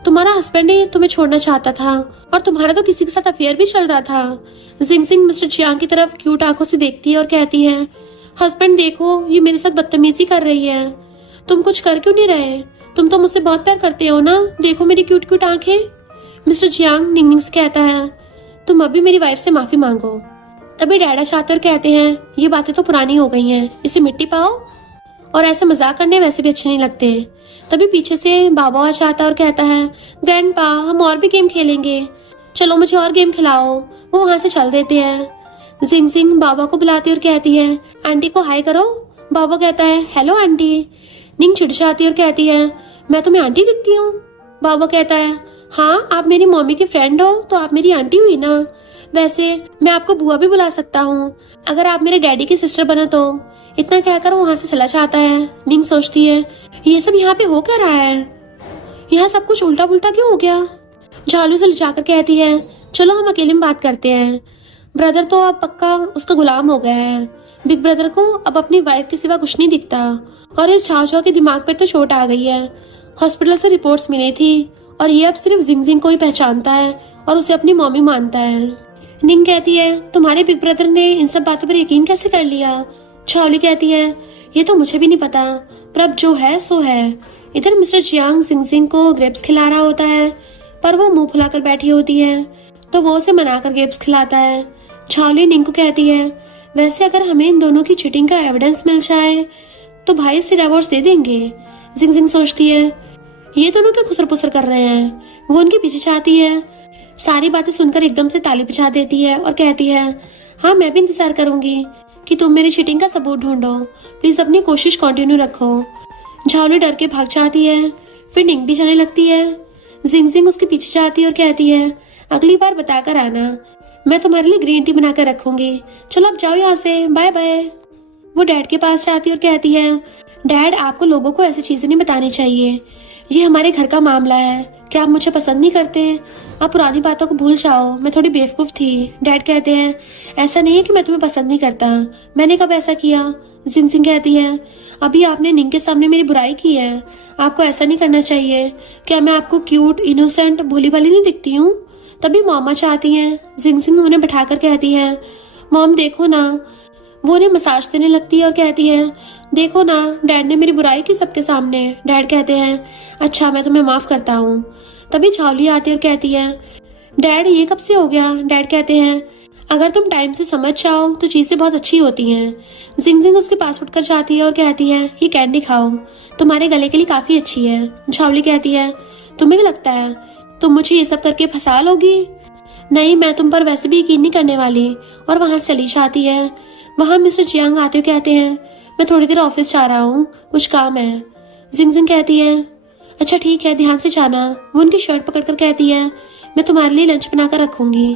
तुम्हारा हस्बैंड ही तुम्हें छोड़ना चाहता था और तुम्हारा तो किसी के साथ अफेयर भी चल रहा था। जिंगजिंग मिस्टर जियांग की तरफ क्यूट आंखों से देखती है और कहती है, हस्बैंड देखो ये मेरे साथ बदतमीजी कर रही है, तुम कुछ कर क्यों नहीं रहे, तुम तो मुझसे बहुत प्यार करते हो ना, देखो मेरी क्यूट क्यूट आंखें। मिस्टर जियांग निंग से कहता है, तुम अभी मेरी वाइफ से माफी मांगो। तभी डैडा चाहते और कहते हैं, ये बातें तो पुरानी हो गई हैं, इसे मिट्टी पाओ, और ऐसे मजाक करने वैसे भी अच्छे नहीं लगते। तभी पीछे से बाबा आ जाता और कहता है, ग्रैंडपा हम और भी गेम खेलेंगे, चलो मुझे और गेम खिलाओ। वो वहां से चल देते हैं। जिंगजिंग बाबा को बुलाती और कहती है, आंटी को हाई करो। बाबा कहता है, हेलो आंटी। निंग चिढ़ जाती और कहती है, मैं तुम्हें आंटी दिखती हूँ। बाबा कहता है, हाँ आप मेरी मम्मी की फ्रेंड हो तो आप मेरी आंटी हुई ना, वैसे मैं आपको बुआ भी बुला सकता हूँ अगर आप मेरे डैडी की सिस्टर बनो तो। इतना कहकर वो वहां से चला जाता है। निंग सोचती है, ये सब यहाँ पे हो क्या रहा है, यहाँ सब कुछ उल्टा पुल्टा क्यों हो गया। झालू से जाकर कहती है, चलो हम अकेले में बात करते हैं, ब्रदर तो अब पक्का उसका गुलाम हो गया है, बिग ब्रदर को अब अपनी वाइफ के सिवा कुछ नहीं दिखता और इस झाओ के दिमाग पर तो चोट आ गई है। हॉस्पिटल से रिपोर्ट्स मिली थी और ये अब सिर्फ जिंगजिंग को ही पहचानता है और उसे अपनी मम्मी मानता है। निंग कहती है, तुम्हारे बिग ब्रदर ने इन सब बातों पर यकीन कैसे कर लिया। चाओली कहती है, ये तो मुझे भी नहीं पता, पर अब जो है सो है। इधर मिस्टर जियांग जिंगजिंग को ग्रेप्स खिला रहा होता है, पर वो मुंह फुलाकर बैठी होती है तो वो उसे मनाकर ग्रेप्स खिलाता है। चाओली निंग को कहती है, वैसे अगर हमें इन दोनों की चीटिंग का एविडेंस मिल जाए तो भाई से डिवोर्स दे देंगे। जिंगजिंग सोचती है, ये दोनों क्या खुसर पुसर कर रहे हैं। वो उनके पीछे चाहती है। सारी बातें सुनकर एकदम से ताली बजा देती है और कहती है, हाँ मैं भी इंतजार करूंगी, कि तुम मेरी चीटिंग का सबूत ढूंढो। प्लीज अपनी कोशिश कंटिन्यू रखो। झावली डर के भाग जाती है, फिर निंग भी जाने लगती है। जिंग जिंग उसके पीछे जाती है और कहती है, अगली बार बताकर आना, मैं तुम्हारे लिए ग्रीन टी बनाकर रखूंगी। चलो अब जाओ यहाँ से, बाय बाय। वो डैड के पास जाती है और कहती है, डैड आपको लोगों को ऐसी चीजें नहीं बतानी चाहिए, ये हमारे घर का मामला है। क्या आप मुझे पसंद नहीं करते? आप पुरानी बातों को भूल जाओ, मैं थोड़ी बेवकूफ थी। डैड कहते हैं, ऐसा नहीं है कि मैं तुम्हें पसंद नहीं करता, मैंने कब ऐसा किया? जिंग जिंग कहती है, अभी आपने निंग के सामने मेरी बुराई की है, आपको ऐसा नहीं करना चाहिए। क्या मैं आपको क्यूट, इनोसेंट, भोली भाली नहीं दिखती हूँ? तभी मॉमा चाहती हैं। जिंग जिंग उन्हें बैठाकर कहती है, मॉम देखो ना। वो उन्हें मसाज देने लगती है और कहती है, देखो ना, डैड ने मेरी बुराई की सबके सामने। डैड कहते हैं, अच्छा मैं तुम्हें माफ करता हूँ। तभी झावली आती है और कहती है, डैड ये कब से हो गया? डैड कहते हैं, अगर तुम टाइम से समझ जाओ तो चीजें बहुत अच्छी होती हैं। जिंग जिंग उसके पास उठकर जाती है और कहती है, ये कैंडी खाओ, तुम्हारे गले के लिए काफी अच्छी है। झावली कहती है, तुम्हें क्या लगता है तुम मुझे ये सब करके फंसा लोगी? नहीं, मैं तुम पर वैसे भी यकीन नहीं करने वाली। और वहां से चली जाती है। वहां मिस्टर जियांग आते हुए कहते हैं, मैं थोड़ी देर ऑफिस जा रहा हूँ, कुछ काम है। जिंग जिंग कहती है, अच्छा ठीक है, ध्यान से जाना। वो उनकी शर्ट पकड़कर कहती है, मैं तुम्हारे लिए लंच बनाकर रखूंगी।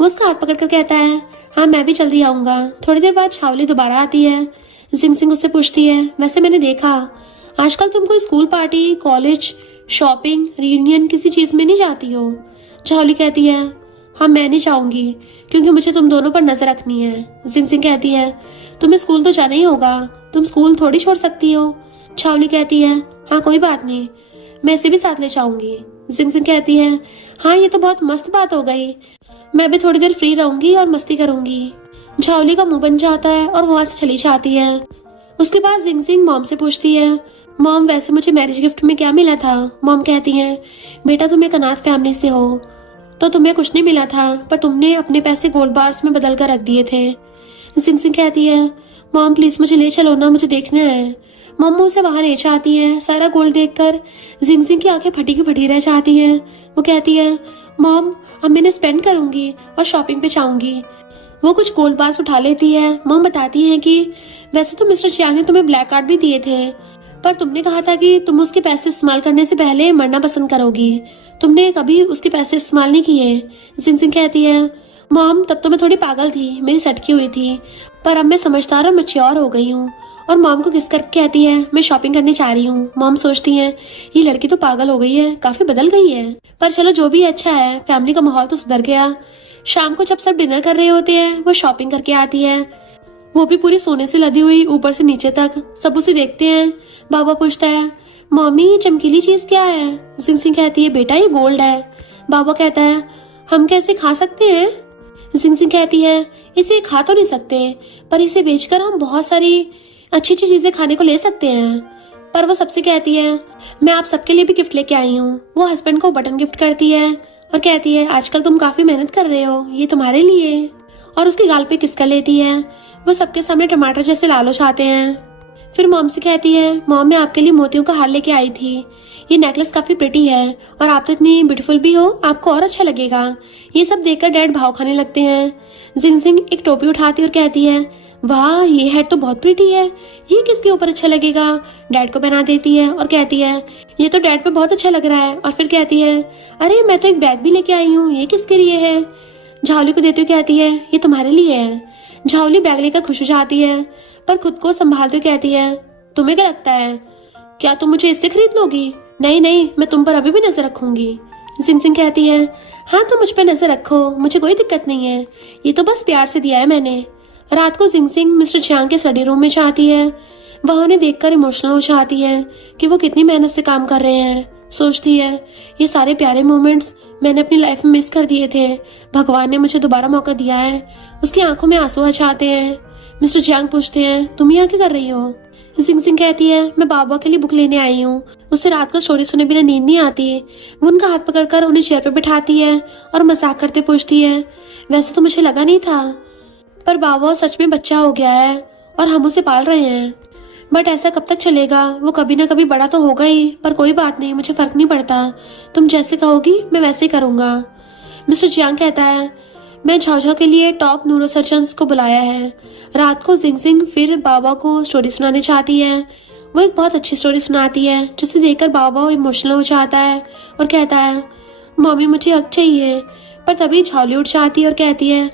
वो उसका हाथ पकड़कर कहता है, हाँ मैं भी जल्दी आऊंगा। थोड़ी देर बाद झावली दोबारा आती है। जिंग जिंग उससे पूछती है, वैसे मैंने देखा आजकल तुम कोई school party, college, shopping, reunion किसी चीज में नहीं जाती हो। झावली कहती है, हाँ मैं नहीं जाऊंगी क्योंकि मुझे तुम दोनों पर नजर रखनी है। जिंग जिंग कहती है, तुम्हें स्कूल तो जाना ही होगा, तुम स्कूल थोड़ी छोड़ सकती हो। झावली कहती है, हाँ कोई बात नहीं, मैं इसे भी साथ ले जाऊंगी। जिंग जिंग कहती है, हाँ ये तो बहुत मस्त बात हो गई, मैं भी थोड़ी देर फ्री रहूंगी और मस्ती करूंगी। झावली का मुंह बन जाता है और वहां से चली जाती है। उसके बाद जिंग जिंग मॉम से पूछती है, मॉम वैसे मुझे मैरिज गिफ्ट में क्या मिला था? मॉम कहती है, बेटा तुम एक अनाथ फैमिली से हो तो तुम्हें कुछ नहीं मिला था, पर तुमने अपने पैसे गोल्ड बार्स में बदल कर रख दिए थे। जिंग जिंग कहती है, मॉम प्लीज मुझे ले चलो ना, मुझे देखना है। मॉम उसे वहां ले जाती है। सारा गोल्ड देखकर जिंग जिंग की आंखें फटी की फटी रह जाती हैं। वो कहती है, मॉम अब मैंने स्पेंड करूंगी और शॉपिंग पे जाऊंगी। वो कुछ गोल्ड बार्स उठा लेती है। मॉम बताती है कि वैसे तो मिस्टर चियांग ने तुम्हें ब्लैक कार्ड भी दिए थे, पर तुमने कहा था कि तुम उसके पैसे इस्तेमाल करने से पहले मरना पसंद करोगी, तुमने कभी उसके पैसे इस्तेमाल नहीं किए। जिंग जिंग कहती है, मॉम तब तो मैं थोड़ी पागल थी, मेरी सटकी हुई थी, पर अब मैं समझदार और मैच्योर हो गई हूँ। और मॉम को किस करके कहती है, मैं शॉपिंग करने जा रही हूँ। मॉम सोचती है, ये लड़की तो पागल हो गई है, काफी बदल गई है, पर चलो जो भी अच्छा है, फैमिली का माहौल तो सुधर गया। शाम को जब सब डिनर कर रहे होते हैं, वो शॉपिंग करके आती है, वो भी पूरी सोने से लदी हुई ऊपर से नीचे तक। सब उसे देखते हैं। बाबा पूछता है, मम्मी ये चमकीली चीज क्या है? जिंग जिंग कहती है, बेटा ये गोल्ड है। बाबा कहता है, हम कैसे खा सकते हैं? जिंग जिंग कहती है, इसे खा तो नहीं सकते, पर इसे बेचकर हम बहुत सारी अच्छी अच्छी चीजें खाने को ले सकते हैं। पर वो सबसे कहती है, मैं आप सबके लिए भी गिफ्ट लेके आई हूँ। वो हस्बैंड को बटन गिफ्ट करती है और कहती है, आजकल तुम काफी मेहनत कर रहे हो, ये तुम्हारे लिए। और उसके गाल पे किस कर लेती है। वो सबके सामने टमाटर जैसे लाल हो जाते हैं। फिर मॉम से कहती है, मॉम मैं आपके लिए मोतियों का हार लेके आई थी, ये नेकलेस काफी प्रिटी है और आप तो इतनी ब्यूटीफुल भी हो, आपको और अच्छा लगेगा। ये सब देखकर डैड भाव खाने लगते हैं। जिंग जिंग एक टोपी उठाती और कहती है, वाह ये हेड तो बहुत प्रिटी है, ये किसके ऊपर अच्छा लगेगा? डैड को पहना देती है और कहती है, ये तो डैड पे बहुत अच्छा लग रहा है। और फिर कहती है, अरे मैं तो एक बैग भी लेके आई हूँ, ये किसके लिए है? झावली को देती हुई कहती है, ये तुम्हारे लिए है। झावली बैग लेकर खुश हो जाती है, पर खुद को संभालते हुए कहती है, तुम्हें क्या लगता है, क्या तुम मुझे इससे खरीद लोगी? नहीं नहीं, मैं तुम पर अभी भी नजर रखूंगी। जिंग जिंग कहती है, हाँ तुम मुझ पर नजर रखो, मुझे कोई दिक्कत नहीं है, ये तो बस प्यार से दिया है मैंने। रात को जिंग जिंग मिस्टर चियांग के स्टडी रूम में जाती है। वह उन्हें देखकर इमोशनल हो जाती है कि वो कितनी मेहनत से काम कर रहे हैं। सोचती है, ये सारे प्यारे मोमेंट्स मैंने अपनी लाइफ में मिस कर दिए थे, भगवान ने मुझे दोबारा मौका दिया है। उसकी आंखों में आंसू आ जाते हैं। मिस्टर चियांग पूछते हैं, तुम यहाँ क्या कर रही हो? जिंग जिंग कहती है, मैं बाबा के लिए बुक लेने आई हूँ, उससे रात को स्टोरी सुने बिना नींद नहीं आती। वो उनका हाथ पकड़कर उन्हें चेयर पर बिठाती है और मजाक करते पूछती है, वैसे तो मुझे लगा नहीं था, पर बाबा सच में बच्चा हो गया है और हम उसे पाल रहे हैं, बट ऐसा कब तक चलेगा? वो कभी ना कभी बड़ा तो होगा ही, पर कोई बात नहीं, मुझे फर्क नहीं पड़ता, तुम जैसे कहोगी मैं वैसे ही करूंगा। मिस्टर चियांग कहता है, मैं झाओझाओ के लिए टॉप न्यूरोसर्जन्स को बुलाया है। रात को जिंगजिंग फिर बाबा को स्टोरी सुनाने चाहती है। वो एक बहुत अच्छी स्टोरी सुनाती है जिसे देखकर बाबा इमोशनल हो जाता है और कहता है, मम्मी मुझे हक चाहिए। पर तभी झाओली उठ जाती है और कहती है,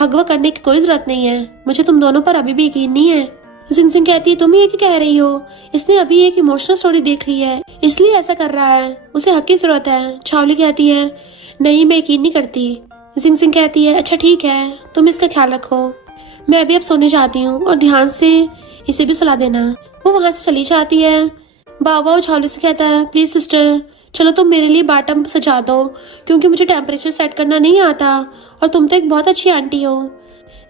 हक वक करने की कोई जरूरत नहीं है, मुझे तुम दोनों पर अभी भी यकीन नहीं है। जिंगजिंग कहती है, तुम ये क्या कह रही हो? इसने अभी एक इमोशनल स्टोरी देख ली है इसलिए ऐसा कर रहा है, उसे हक की जरूरत है। झाओली कहती है, नहीं मैं यकीन नहीं करती। जिंगजिंग कहती है, अच्छा ठीक है, तुम इसका ख्याल रखो, मैं अभी अब सोने जाती हूँ और ध्यान से इसे भी सुला देना। वो वहां से चली जाती है। बाबा और झाओली से कहता है, प्लीज सिस्टर चलो तुम मेरे लिए बॉटम सजा दो क्योंकि मुझे टेम्परेचर सेट करना नहीं आता और तुम तो एक बहुत अच्छी आंटी हो।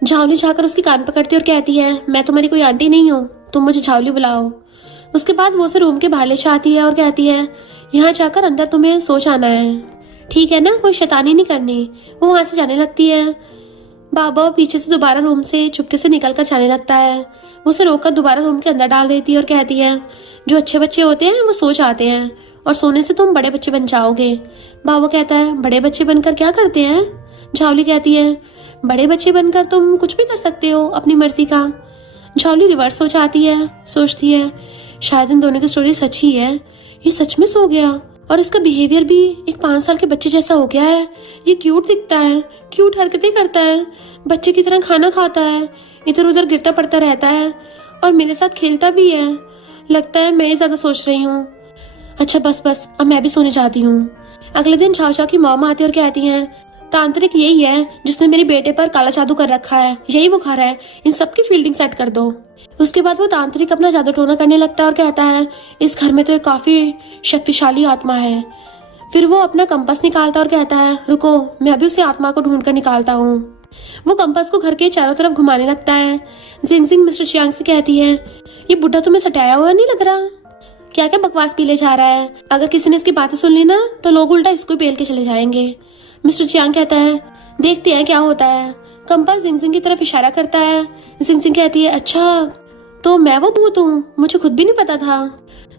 झाओली जाकर उसकी कान पकड़ती और कहती है, मैं तुम्हारी कोई आंटी नहीं हूँ, तुम मुझे झाओली बुलाओ। उसके बाद वो उसे रूम के बाहर ले जाती है और कहती है, यहाँ जाकर अंदर तुम्हें सो जाना है, ठीक है ना, कोई शैतानी नहीं करनी। वो वहां से जाने लगती है। बाबा पीछे से दोबारा रूम से चुपके से निकल कर जाने लगता है। वो उसे रोककर दोबारा रूम के अंदर डाल देती है और कहती है, जो अच्छे बच्चे होते हैं वो सो जाते हैं और सोने से तुम बड़े बच्चे बन जाओगे। बाबा कहता है, बड़े बच्चे बनकर क्या करते हैं? झाओली कहती है, बड़े बच्चे बनकर तुम कुछ भी कर सकते हो अपनी मर्जी का। झाओली रिवर्स हो जाती है, सोचती है शायद इन दोनों की स्टोरी सच ही है, ये सच में सो गया और इसका बिहेवियर भी एक 5 साल के बच्चे जैसा हो गया है। ये क्यूट दिखता है, क्यूट हरकतें करता है, बच्चे की तरह खाना खाता है, इधर उधर गिरता पड़ता रहता है और मेरे साथ खेलता भी है। लगता है मैं ही ज्यादा सोच रही हूँ। अच्छा बस अब मैं भी सोने जाती हूँ। अगले दिन झाओझाओ की मॉम आती और कहती हैं, तांत्रिक यही है जिसने मेरे बेटे पर काला जादू कर रखा है, यही बुखार है, इन सबकी फील्डिंग सेट कर दो। उसके बाद वो तांत्रिक अपना जादू टोना करने लगता है और कहता है, इस घर में तो एक काफी शक्तिशाली आत्मा है। फिर वो अपना कंपास निकालता और कहता है, रुको मैं अभी उसे आत्मा को ढूंढ कर निकालता हूँ। वो कंपास को घर के चारों तरफ घुमाने लगता है। जिंगजिंग मिस्टर चियांग से कहती है, ये बुढ़ा तुम्हें सटाया हुआ नहीं लग रहा? क्या क्या बकवास पी ले जा रहा है? अगर किसी ने इसकी बातें सुन ली ना तो लोग उल्टा इसको पेल के चले जाएंगे। मिस्टर चियांग कहता है, देखते हैं क्या होता है। कंपास जिंगजिंग की तरफ इशारा करता है। जिंगजिंग कहती है, अच्छा तो मैं वो भूत हूँ, मुझे खुद भी नहीं पता था।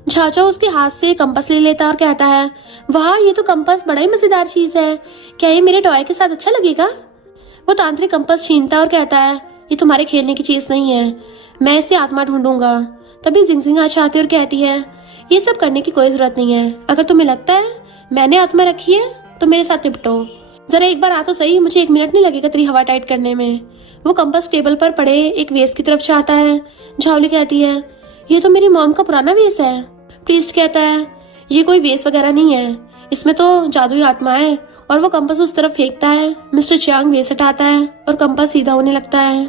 झाओझाओ उसके हाथ से कंपास ले लेता और कहता है, वाह ये तो कंपास बड़ा ही मजेदार चीज है, क्या ये मेरे टॉय के साथ अच्छा लगेगा? वो तांत्रिक कंपास छीनता और कहता है, ये तुम्हारे खेलने की चीज नहीं है, मैं इसे आत्मा ढूंढूंगा। तभी जिंगजिंग आ जाती और कहती है, ये सब करने की कोई जरूरत नहीं है, अगर तुम्हें लगता है मैंने आत्मा रखी है तो मेरे साथ निपटो। जरा एक बार आ तो सही, मुझे 1 मिनट नहीं लगेगा तेरी हवा टाइट करने में। वो कंपास टेबल पर पड़े एक वेस की तरफ चाहता है। झाओली कहती है, ये तो मेरी मॉम का पुराना वेस है। प्रीस्ट कहता है, ये कोई वेस वगैरह नहीं है, इसमें तो जादुई आत्मा है। और वो कंपास उस तरफ फेंकता है। मिस्टर चियांग वेस हटाता है और कंपास सीधा होने लगता है।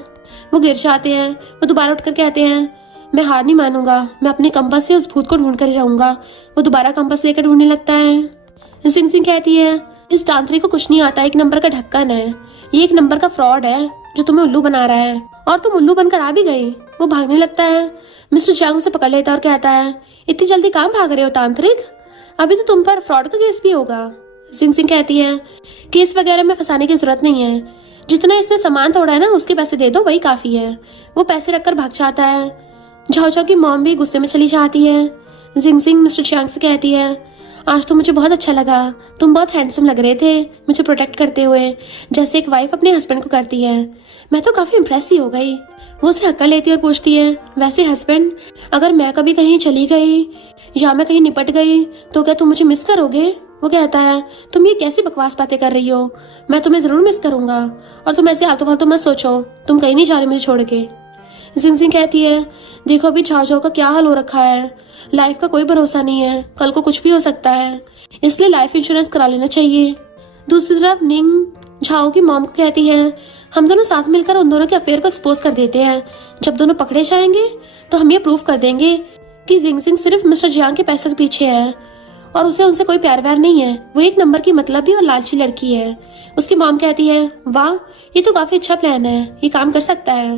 वो गिर जाते हैं। वो दोबारा उठकर कहते हैं, मैं हार नहीं मानूंगा, मैं अपने कंपास से उस भूत को ढूंढ कर ही रहूंगा। वो दोबारा कंपास लेकर ढूंढने लगता है। जिंगजिंग कहती है, इस तांत्रिक को कुछ नहीं आता, 1 नंबर का ढक्कन है, ये 1 नंबर का फ्रॉड है जो तुम्हें उल्लू बना रहा है, और तुम उल्लू बनकर आ भी गई। वो भागने लगता है। मिस्टर चियांग उसे पकड़ लेता और कहता है, इतनी जल्दी कहाँ भाग रहे हो तांत्रिक, अभी तो तुम पर फ्रॉड का केस भी होगा। जिंगजिंग कहती है, केस वगैरह में फंसाने की जरूरत नहीं है, जितना इसने सामान तोड़ा है ना उसके पैसे दे दो, वही काफी है। वो पैसे रखकर भाग जाता है। झाओझाओ की मॉम भी गुस्से में चली जाती है। जिंगजिंग मिस्टर चियांग से कहती है, आज तो मुझे बहुत अच्छा लगा, तुम बहुत हैंडसम लग रहे थे मुझे प्रोटेक्ट करते हुए, जैसे एक वाइफ अपने हस्बैंड को करती है। मैं तो काफी इम्प्रेस ही हो गई। वो उसे हक्का लेती और पूछती है, वैसे हस्बैंड, अगर मैं कभी कहीं चली गई या मैं कहीं निपट गई तो क्या तुम मुझे मिस करोगे? वो कहता है, तुम ये कैसी बकवास बातें कर रही हो, मैं तुम्हें जरूर मिस करूंगा, और तुम ऐसे आलतू फालतू मत सोचो, तुम कहीं नहीं जा रही मुझे छोड़ के। जिंगजिंग कहती है, देखो अभी झाओझाओ का क्या हाल हो रखा है, लाइफ का कोई भरोसा नहीं है, कल को कुछ भी हो सकता है, इसलिए लाइफ इंश्योरेंस करा लेना चाहिए। दूसरी तरफ निंग झाओ की मॉम को कहती है, हम दोनों साथ मिलकर उन दोनों के अफेयर को एक्सपोज कर देते हैं, जब दोनों पकड़े जाएंगे तो हम ये प्रूव कर देंगे कि जिंगजिंग सिर्फ मिस्टर जियांग के पैसों के पीछे है और उसे उनसे कोई प्यार व्यार नहीं है, वो 1 नंबर की मतलबी और लालची लड़की है। उसकी मॉम कहती है, वाह ये तो काफी अच्छा प्लान है, ये काम कर सकता है।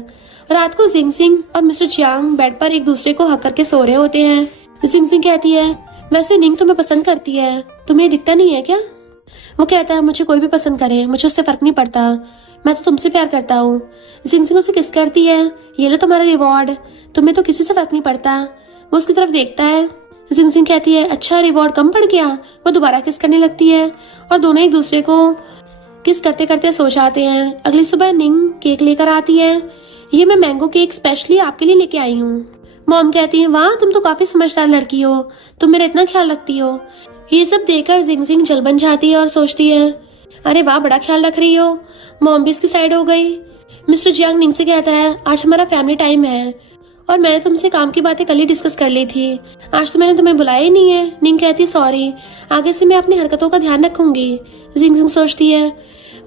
रात को जिंगजिंग और मिस्टर चियांग बेड पर एक दूसरे को हक करके सो रहे होते हैं। जिंगजिंग कहती है, वैसे निंग तुम्हें पसंद करती है, तुम्हें दिखता नहीं है क्या? वो कहता है, मुझे कोई भी पसंद करे, मुझे उससे फर्क नहीं पड़ता, मैं तो तुमसे प्यार करता हूँ। जिंगजिंग उसे किस करती है, ये लो तुम्हारा रिवॉर्ड, तुम्हें तो किसी से फर्क नहीं पड़ता। वो उसकी तरफ देखता है। जिंगजिंग कहती है, अच्छा रिवॉर्ड कम पड़ गया। वो दोबारा किस करने लगती है और दोनों एक दूसरे को किस करते करते सो जाते हैं। अगली सुबह निंग केक लेकर आती है। ये मैं मैंगो केक स्पेशली आपके लिए लेके आई हूँ। मॉम कहती है वाह तुम तो काफी समझदार लड़की हो, तुम मेरा इतना ख्याल रखती हो। ये सब देखकर जिंग जिंग जल बन जाती है और सोचती है अरे वाह बड़ा ख्याल रख रही हो। मॉम भी इसकी साइड हो गई। मिस्टर जियांग निंग से कहता है आज हमारा फैमिली टाइम है और मैंने तुमसे काम की बातें कल ही डिस्कस कर ली थी, आज तो मैंने तुम्हें बुलाया ही नहीं है। निंग कहती सॉरी, आगे से मैं अपनी हरकतों का ध्यान रखूंगी। जिंग जिंग सोचती है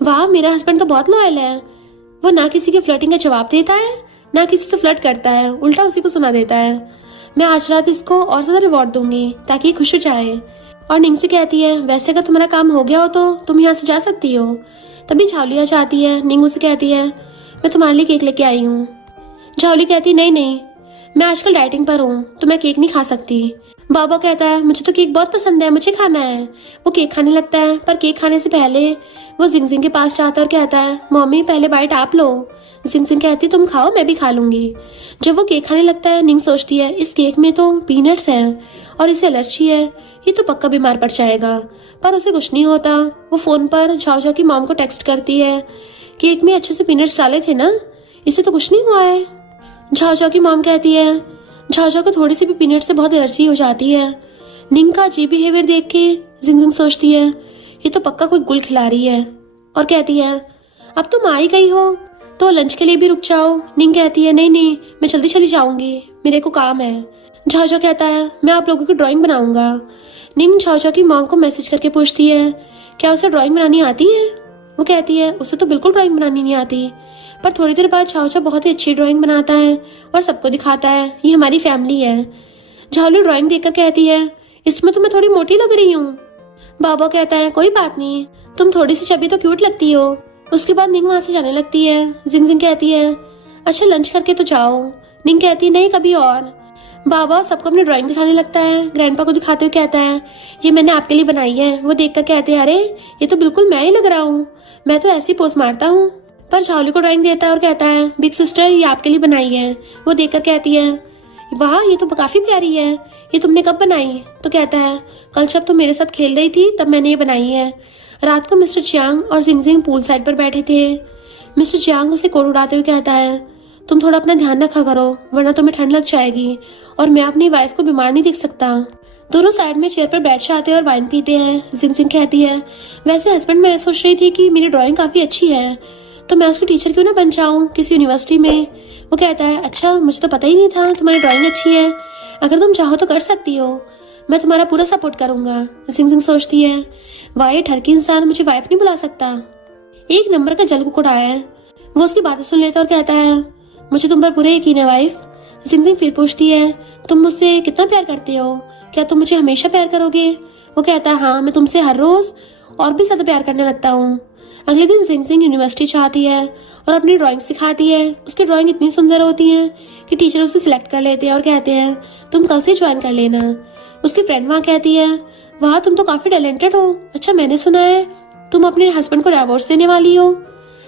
वाह मेरा हस्बैंड तो बहुत लॉयल है, वो ना किसी के फ्लर्टिंग का जवाब देता है ना किसी से फ्लर्ट करता है, उल्टा उसी को सुना देता है। मैं आज रात इसको और ज्यादा रिवॉर्ड दूंगी ताकि खुश हो जाए। और निंग से कहती है वैसे अगर तुम्हारा काम हो गया हो तो तुम यहाँ से जा सकती हो। तभी झावली आ जाती है। निंग उसे कहती है मैं तुम्हारे लिए केक लेके आई हूँ। झावली कहती नहीं नहीं मैं आजकल डाइटिंग पर हूँ तो मैं केक नहीं खा सकती। बाबा कहता है मुझे तो केक बहुत पसंद है, मुझे खाना है। वो केक खाने लगता है पर केक खाने से पहले वो जिंग जिंग के पास जाता है और कहता है मम्मी पहले बाइट आप लो। जिंग जिंग कहती तुम खाओ मैं भी खा लूंगी। जब वो केक खाने लगता है निंग सोचती है इस केक में तो पीनट्स हैं और इसे एलर्जी है, ये तो पक्का बीमार पड़ जाएगा। पर उसे कुछ नहीं होता। वो फोन पर झाओ झाओ की मॉम को टेक्स्ट करती है केक में अच्छे से पीनट्स डाले थे ना, इसे तो कुछ नहीं हुआ है। झाओ झाओ की मॉम कहती है झाओ झाओ को थोड़ी सी भी पीनट से बहुत एलर्जी हो जाती है। निंग का अजीब बिहेवियर देख के जिंग जिंग सोचती है ये तो पक्का कोई गुल खिला रही है और कहती है अब तुम आ ही गई हो तो लंच के लिए भी रुक जाओ। निंग कहती है नहीं नहीं मैं जल्दी चली जाऊंगी, मेरे को काम है। झाओ झाओ कहता है मैं आप लोगों की ड्राइंग बनाऊंगा। निंग झाओ झाओ की मॉम को मैसेज करके पूछती है क्या उसे ड्राइंग बनानी आती है। वो कहती है उसे तो बिल्कुल ड्राइंग बनानी नहीं आती। पर थोड़ी देर बाद झाओ झाओ बहुत ही अच्छी ड्राइंग बनाता है और सबको दिखाता है ये हमारी फैमिली है। झाओली ड्राइंग देखकर कहती है इसमें तो मैं थोड़ी मोटी लग रही हूँ। बाबा कहता है कोई बात नहीं, तुम थोड़ी सी चबी तो क्यूट लगती हो। उसके बाद निंग वहां से जाने लगती है। जिंग जिंग कहती है अच्छा लंच करके तो जाओ। निंग कहती है नहीं कभी और। बाबा सबको अपनी ड्राइंग दिखाने लगता है। ग्रैंडपा को दिखाते हुए कहता है ये मैंने आपके लिए बनाई है। वो देखकर कहते हैं अरे ये तो बिल्कुल मैं ही लग रहा हूँ, मैं तो ऐसी पोज मारता हूँ। पर झावली को ड्राइंग देता है और कहता है बिग सिस्टर ये आपके लिए बनाई है। वो देखकर कहती है वाह ये तो काफी प्यारी है, ये तुमने कब बनाई। तो कहता है कल जब तुम मेरे साथ खेल रही थी तब मैंने ये बनाई है। रात को मिस्टर चियांग और जिंग जिंग पूल साइड पर बैठे थे। मिस्टर चियांग उसे कोड उड़ाते हुए कहता है तुम थोड़ा अपना ध्यान रखा करो वरना तुम्हें ठंड लग जाएगी और मैं अपनी वाइफ को बीमार नहीं देख सकता। दोनों साइड में चेयर पर बैठ जाते हैं और वाइन पीते हैं। जिंग जिंग कहती है वैसे हस्बैंड मैं सोच रही थी कि मेरी ड्राइंग काफी अच्छी है तो मैं उसकी टीचर क्यों ना बन जाऊं किसी यूनिवर्सिटी में। वो कहता है अच्छा मुझे तो पता ही नहीं था तुम्हारी ड्राइंग अच्छी है, अगर तुम चाहो तो कर सकती हो, मैं तुम्हारा पूरा सपोर्ट करूंगा। जिंग जिंग सोचती है वाह ये ठरकी इंसान मुझे वाइफ नहीं बुला सकता, एक नंबर का जल कुकुड़ आया है। वो उसकी बातें सुन लेता और कहता है मुझे तुम पर पूरा यकीन है वाइफ। जिंग जिंग फिर पूछती है तुम मुझसे कितना प्यार करते हो, क्या तुम मुझे हमेशा प्यार करोगे। वो कहता है हाँ मैं तुमसे हर रोज और भी ज्यादा प्यार करने लगता हूँ। अगले दिन जिंग जिंग यूनिवर्सिटी जाती है और अपनी ड्राइंग सिखाती है। उसकी ड्राइंग इतनी सुंदर होती है कि टीचर उसे सिलेक्ट कर लेते हैं और कहते हैं तुम कल से ज्वाइन कर लेना। उसकी फ्रेंड वहाँ कहती है वाह तुम तो काफी टैलेंटेड हो, अच्छा मैंने सुना है तुम अपने हस्बैंड को डिवोर्स देने वाली हो।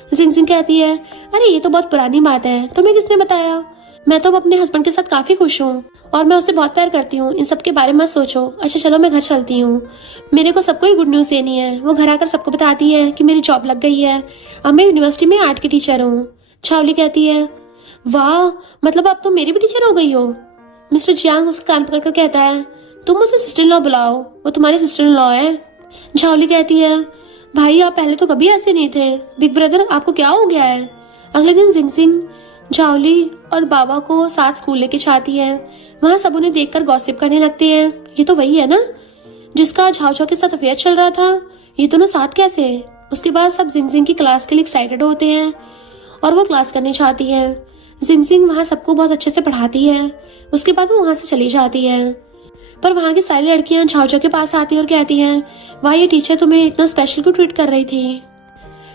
जिंग जिंग कहती है अरे ये तो बहुत पुरानी बात है, तुम्हें किसने बताया, मैं तो अपने हस्बैंड के साथ काफी खुश हूँ और मैं उससे बहुत प्यार करती हूँ, इन सब के बारे में मत सोचो। अच्छा चलो मैं घर चलती हूँ, मेरे को सबको ही गुड न्यूज देनी है। वो घर आकर सबको बताती है कि मेरी जॉब लग गई है, अब मैं यूनिवर्सिटी में आर्ट की टीचर हूँ। छावली कहती है वाह मतलब अब तुम मेरी भी टीचर हो गई हो। मिस्टर जियांग उसका कान पकड़कर कहता है तुम मुझसे सिस्टर इन लॉ बुलाओ, वो तुम्हारे सिस्टर इन लॉ है। छावली कहती है भाई आप पहले तो कभी ऐसे नहीं थे, बिग ब्रदर आपको क्या हो गया है। अगले दिन जिंग जिंग झावली और बाबा को साथ स्कूल लेके जाती है। वहाँ सब उन्हें देखकर गॉसिप करने लगते हैं, ये तो वही है ना जिसका झाओ झाओ के साथ अफेयर चल रहा था, ये दोनों साथ कैसे। उसके बाद सब जिंग जिंग की क्लास के लिए एक्साइटेड होते हैं और वो क्लास करने जाती है। जिंग जिंग वहाँ सबको बहुत अच्छे से पढ़ाती है। उसके बाद वो वहाँ से चली जाती है। पर वहाँ की सारी लड़कियां झाओ झाओ के पास आती हैं और कहती हैं वाह ये टीचर तुम्हें इतना स्पेशल क्यों ट्रीट कर रही थी।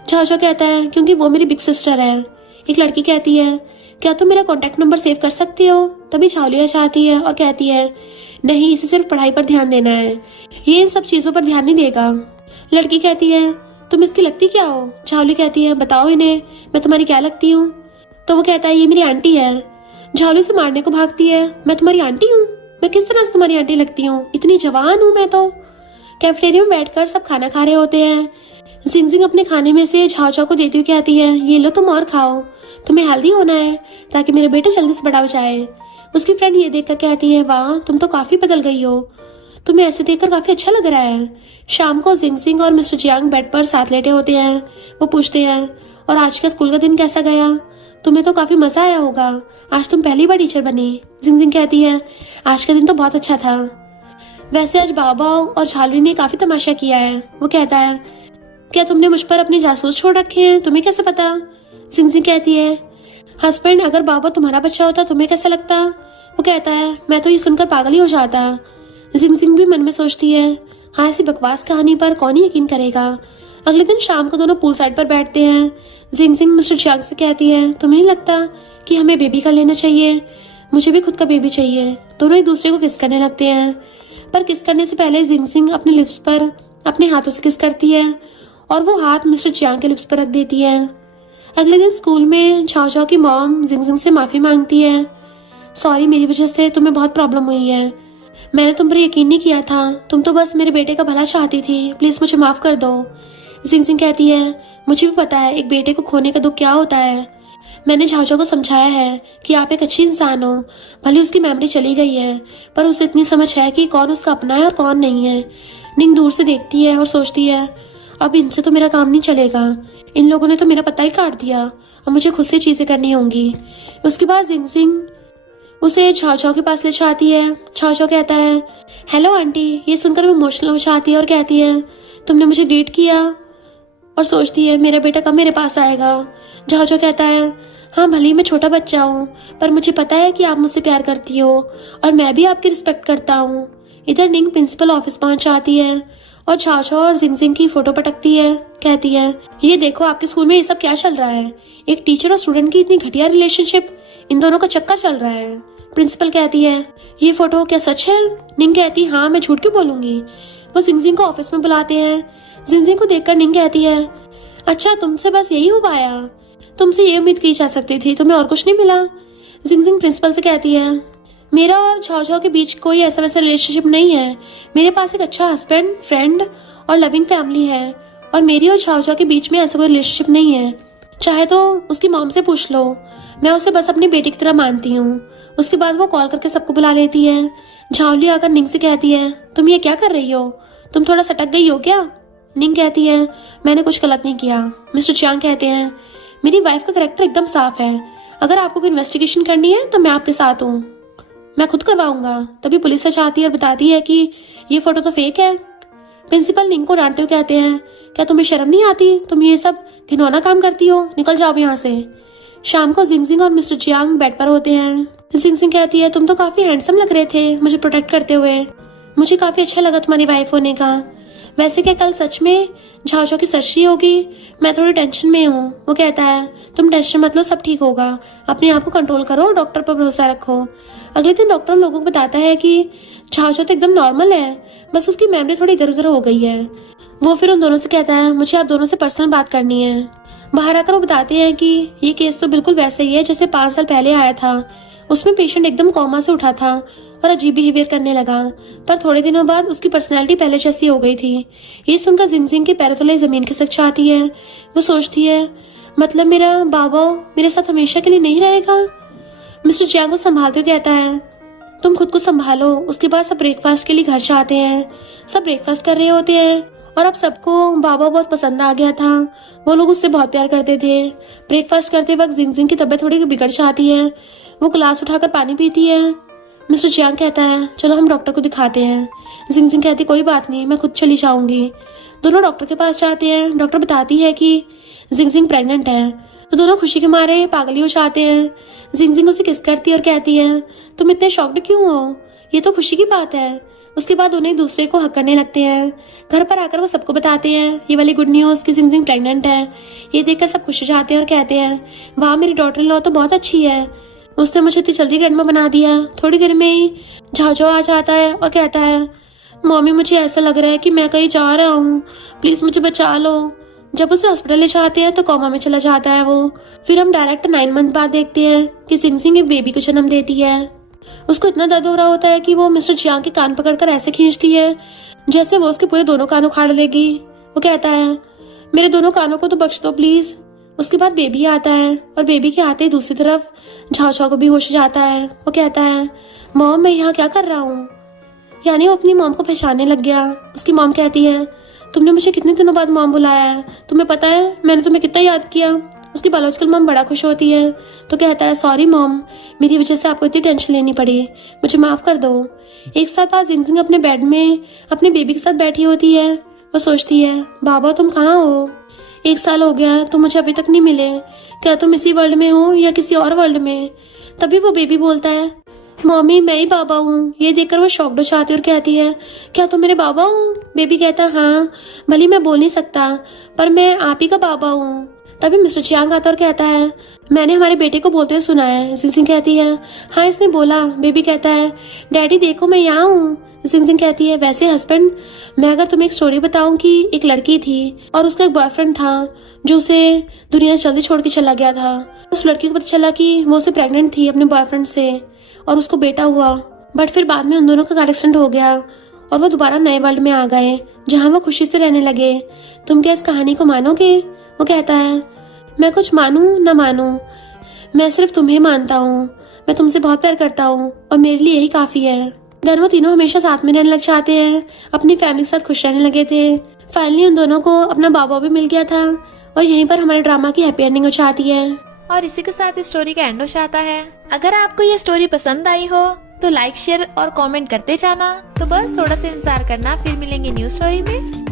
झाओ झाओ कहता है क्योंकि वो मेरी बिग सिस्टर है। एक लड़की कहती है क्या तुम मेरा कॉन्टेक्ट नंबर सेव कर सकती हो। तभी झाओलिया चाहती है और कहती है नहीं इसे सिर्फ पढ़ाई पर ध्यान देना है, ये इन सब चीजों पर ध्यान नहीं देगा। लड़की कहती है तुम इसकी लगती क्या हो। झाओली कहती है बताओ इन्हें मैं तुम्हारी क्या लगती हूँ। तो वो कहता है ये मेरी आंटी है। झाओली से मारने को भागती है, मैं तुम्हारी आंटी हूँ, मैं किस तरह से तुम्हारी आंटी लगती हूँ, इतनी जवान हूँ मैं तो। कैफेटेरिया में बैठकर सब खाना खा रहे होते हैं। जिंगजिंग अपने खाने में से झाओ झाओ को देती हुई कहती है, ये लो तुम और खाओ, तुम्हें हेल्दी होना है ताकि मेरा बेटा जल्दी से बड़ा हो जाए। उसकी फ्रेंड ये देखकर कहती है, वाह तुम तो काफी बदल गई हो, तुम्हें ऐसे देखकर काफी अच्छा लग रहा है। शाम को जिंगजिंग और मिस्टर जियांग बेड पर साथ लेटे होते हैं। वो पूछते हैं, और आज का स्कूल का दिन कैसा गया? तुम्हें तो काफी मजा आया होगा, आज तुम पहली बार टीचर बनी। जिंगजिंग कहती है, आज का दिन तो बहुत अच्छा था। वैसे आज बाबा और झालू ने काफी तमाशा किया है। वो कहता है, क्या तुमने मुझ पर अपने जासूस छोड़ रखे हैं, तुम्हें कैसे पता? जिंगजिंग कहती है, हस्बैंड अगर बाबा तुम्हारा बच्चा होता तुम्हें कैसा लगता? वो कहता है, मैं तो ये सुनकर पागल ही हो जाता। जिंगजिंग भी मन में सोचती है, हाँ ऐसी बकवास कहानी पर कौन ही यकीन करेगा। अगले दिन शाम को दोनों पूल साइड पर बैठते हैं। जिंगजिंग मिस्टर जियांग से कहती है, तुम्हें नहीं लगता कि हमें बेबी कर लेना चाहिए? मुझे भी खुद का बेबी चाहिए। दोनों एक दूसरे को किस करने लगते हैं, पर किस करने से पहले जिंगजिंग अपने लिप्स पर अपने हाथों से किस करती है और वो हाथ मिस्टर जियांग के लिप्स पर रख देती है। अगले दिन स्कूल में झाओ झाओ की मॉम जिंगजिंग से माफी मांगती है, सॉरी मेरी वजह से तुम्हें बहुत प्रॉब्लम हुई है, मैंने तुम पर यकीन नहीं किया था, तुम तो बस मेरे बेटे का भला चाहती थी, प्लीज मुझे माफ कर दो। जिंगजिंग कहती है, मुझे भी पता है एक बेटे को खोने का दुख क्या होता है। मैंने झाओ झाओ को समझाया है कि आप एक अच्छी इंसान हो, भले उसकी मेमोरी चली गई है पर उसे इतनी समझ है कि कौन उसका अपना है और कौन नहीं है। निंग दूर से देखती है और सोचती है, अब इनसे तो मेरा काम नहीं चलेगा, इन लोगों ने तो मेरा पता ही काट दिया, अब मुझे खुद से चीजें करनी होंगी। उसके बाद जिंगजिंग उसे झाओ झाओ के पास ले जाती है। झाओ झाओ कहता है, हेलो आंटी। ये सुनकर वो इमोशनल हो जाती है और कहती है, तुमने मुझे ग्रीट किया, और सोचती है मेरा बेटा कब मेरे पास आएगा। झाओ झाओ कहता है, हाँ भले ही मैं छोटा बच्चा हूँ पर मुझे पता है कि आप मुझसे प्यार करती हो और मैं भी आपकी रिस्पेक्ट करता हूँ। इधर निंग प्रिंसिपल ऑफिस पहुंच जाती है और झाओ झाओ और जिंगजिंग की फोटो पटकती है। कहती है, ये देखो आपके स्कूल में ये सब क्या चल रहा है, एक टीचर और स्टूडेंट की इतनी घटिया रिलेशनशिप, इन दोनों का चक्कर चल रहा है। प्रिंसिपल कहती है, ये फोटो क्या सच है? निंग कहती, हाँ मैं झूठ क्यों बोलूंगी। वो जिंगजिंग को ऑफिस में बुलाते हैं। जिंगजिंग को देखकर निंग कहती है, अच्छा तुमसे बस यही हो पाया, तुमसे ये उम्मीद की जा सकती थी, तुम्हें और कुछ नहीं मिला। जिंगजिंग प्रिंसिपल से कहती है, मेरा और झाओ झाओ के बीच कोई ऐसा वैसा रिलेशनशिप नहीं है, मेरे पास एक अच्छा हस्बैंड, फ्रेंड और लविंग फैमिली है, और मेरी और झाओ झाओ के बीच में ऐसा कोई रिलेशनशिप नहीं है। चाहे तो उसकी मॉम से पूछ लो, मैं उसे बस अपनी बेटी की तरह मानती हूँ। उसके बाद वो कॉल करके सबको बुला लेती है। झाओली आकर निंग से कहती है, तुम ये क्या कर रही हो, तुम थोड़ा सटक गई हो क्या? निंग कहती है, मैंने कुछ गलत नहीं किया। मिस्टर जियांग कहते हैं, मेरी वाइफ का कैरेक्टर एकदम साफ है, अगर आपको कोई इन्वेस्टिगेशन करनी है तो मैं आपके साथ हूँ, मैं खुद करवाऊंगा। तभी पुलिस से आती है और बताती है कि ये फोटो तो फेक है। प्रिंसिपल निंग को डांटते हुए कहते हैं, क्या तुम्हें शर्म नहीं आती, तुम ये सब घिनौना काम करती हो, निकल जाओ यहाँ से। शाम को जिंगजिंग और मिस्टर जियांग बेड पर होते हैं। जिंगजिंग कहती है, तुम तो काफी हैंडसम लग रहे थे मुझे प्रोटेक्ट करते हुए, मुझे काफी अच्छा लगा तुम्हारी वाइफ होने का। वैसे क्या कल सच में झाओ झाओ की सर्जरी होगी? मैं थोड़ी टेंशन में हूँ। वो कहता है, तुम टेंशन मत लो, सब ठीक होगा, अपने आप को कंट्रोल करो, डॉक्टर पर भरोसा रखो। अगले दिन डॉक्टर लोगों को बताता है कि झाओ झाओ तो एकदम नॉर्मल है, बस उसकी मेमोरी थोड़ी इधर उधर हो गई है। वो फिर उन दोनों से कहता है, मुझे आप दोनों से पर्सनल बात करनी है। बाहर आकर वो बताते हैं कि ये केस तो बिल्कुल वैसे ही है जैसे 5 साल पहले आया था, उसमें पेशेंट एकदम कोमा से उठा था और अजीब बिहेवियर करने लगा, पर थोड़े दिनों बाद उसकी पर्सनैलिटी पहले जैसी हो गई थी। ये सुनकर जिंगजिंग के पैरों तले जमीन खिसक जाती है। वो सोचती है, मतलब मेरा बाबा मेरे साथ हमेशा के लिए नहीं रहेगा। मिस्टर जियांग को संभालते हुए कहता है, तुम खुद को संभालो। उसके बाद सब ब्रेकफास्ट के लिए घर जाते हैं। सब ब्रेकफास्ट कर रहे होते हैं और अब सबको बाबा बहुत पसंद आ गया था, वो लोग उससे बहुत प्यार करते थे। ब्रेकफास्ट करते वक्त जिंगजिंग की तबीयत थोड़ी बिगड़ जाती है। वो ग्लास उठाकर पानी पीती है। मिस्टर जियांग कहता है, चलो हम डॉक्टर को दिखाते हैं। जिंगजिंग कहती, कोई बात नहीं, मैं खुद चली जाऊंगी। दोनों डॉक्टर के पास जाते हैं। डॉक्टर बताती है कि जिंगजिंग प्रेग्नेंट है, तो दोनों खुशी के मारे पागल हो जाते हैं। जिंगजिंग उसे किस करती है और कहती है, तुम इतने शॉक्ड क्यों हो, ये तो खुशी की बात है। उसके बाद उन्हें एक दूसरे को हक करने लगते हैं। घर पर आकर वो सबको बताते हैं ये वाली गुड न्यूज कि जिंगजिंग प्रेग्नेंट है। ये देखकर सब खुश हो जाते हैं और कहते हैं, वाह मेरी डॉटर इन लॉ तो बहुत अच्छी है, उसने मुझे इतनी जल्दी ग्रैंडमा बना दिया। थोड़ी देर में ही झाओ झाओ आ जाता है और कहता है, मम्मी मुझे ऐसा लग रहा है कि मैं कहीं जा रहा हूँ, प्लीज मुझे बचा लो। जब उसे हॉस्पिटल ले जाते हैं तो कोमा में चला जाता है वो। फिर हम डायरेक्ट 9 मंथ बाद देखते हैं कि जिंगजिंग एक बेबी को जन्म देती है। उसको इतना दर्द हो रहा होता है कि वो मिस्टर जियांग के कान पकड़कर ऐसे खींचती है जैसे वो उसके पूरे दोनों कान उखाड़ लेगी। वो कहता है, मेरे दोनों कानों को तो बख्श दो प्लीज। उसके बाद बेबी आता है और बेबी के आते ही दूसरी तरफ झाओ को भी होश जाता है। वो कहता है मॉम मैं यहाँ क्या कर रहा हूँ। यानी वो अपनी मॉम को पहचानने लग गया। उसकी मॉम कहती है तुमने मुझे कितने दिनों बाद मॉम बुलाया है, तुम्हें पता है मैंने तुम्हें कितना याद किया। उसकी बायोलॉजिकल मॉम बड़ा खुश होती है तो कहता है सॉरी मॉम, मेरी वजह से आपको इतनी टेंशन लेनी पड़ी, मुझे माफ कर दो। एक साथ आज जिंग अपने बेड में अपने बेबी के साथ बैठी होती है। वो सोचती है बाबा तुम कहाँ हो, 1 साल हो गया तुम मुझे अभी तक नहीं मिले, क्या तुम इसी वर्ल्ड में हो या किसी और वर्ल्ड में। तभी वो बेबी बोलता है मम्मी मैं ही बाबा हूँ। ये देखकर वो शॉक्ड हो जाती है और कहती है क्या तुम मेरे बाबा हो। बेबी कहता है हाँ, भले मैं बोल नहीं सकता पर मैं आप ही का बाबा हूँ। तभी मिस्टर चियांग आता और कहता है मैंने हमारे बेटे को बोलते हुए सुना है। जिंग कहती है हाँ इसने बोला। बेबी कहता है डैडी देखो मैं यहाँ हूँ। जिंग कहती है वैसे हस्बैंड मैं अगर तुम्हें एक स्टोरी बताऊं कि एक लड़की थी और उसका एक बॉयफ्रेंड था जो उसे दुनिया से जल्दी छोड़ के चला गया था। उस लड़की को पता चला कि वो उसे प्रेग्नेंट थी अपने बॉयफ्रेंड से और उसको बेटा हुआ। बट फिर बाद में उन दोनों का कार एक्सीडेंट हो गया और वो दोबारा नए वर्ल्ड में आ गए जहाँ वो खुशी से रहने लगे। तुम क्या इस कहानी को मानोगे। वो कहता है मैं कुछ मानूं न मानूं, मैं सिर्फ तुम्हें मानता हूँ, मैं तुमसे बहुत प्यार करता हूँ और मेरे लिए यही काफी है। देन वो तीनों हमेशा साथ में रहने लग जाते हैं, अपनी फैमिली के साथ खुश रहने लगे थे। फाइनली उन दोनों को अपना बाबा भी मिल गया था और यहीं पर हमारे ड्रामा की हैप्पी एंडिंग हो जाती है। और इसी के साथ इस स्टोरी का एंड हो जाता है। अगर आपको ये स्टोरी पसंद आई हो तो लाइक शेयर और कमेंट करते जाना। तो बस थोड़ा सा इंतजार करना, फिर मिलेंगे न्यू स्टोरी में।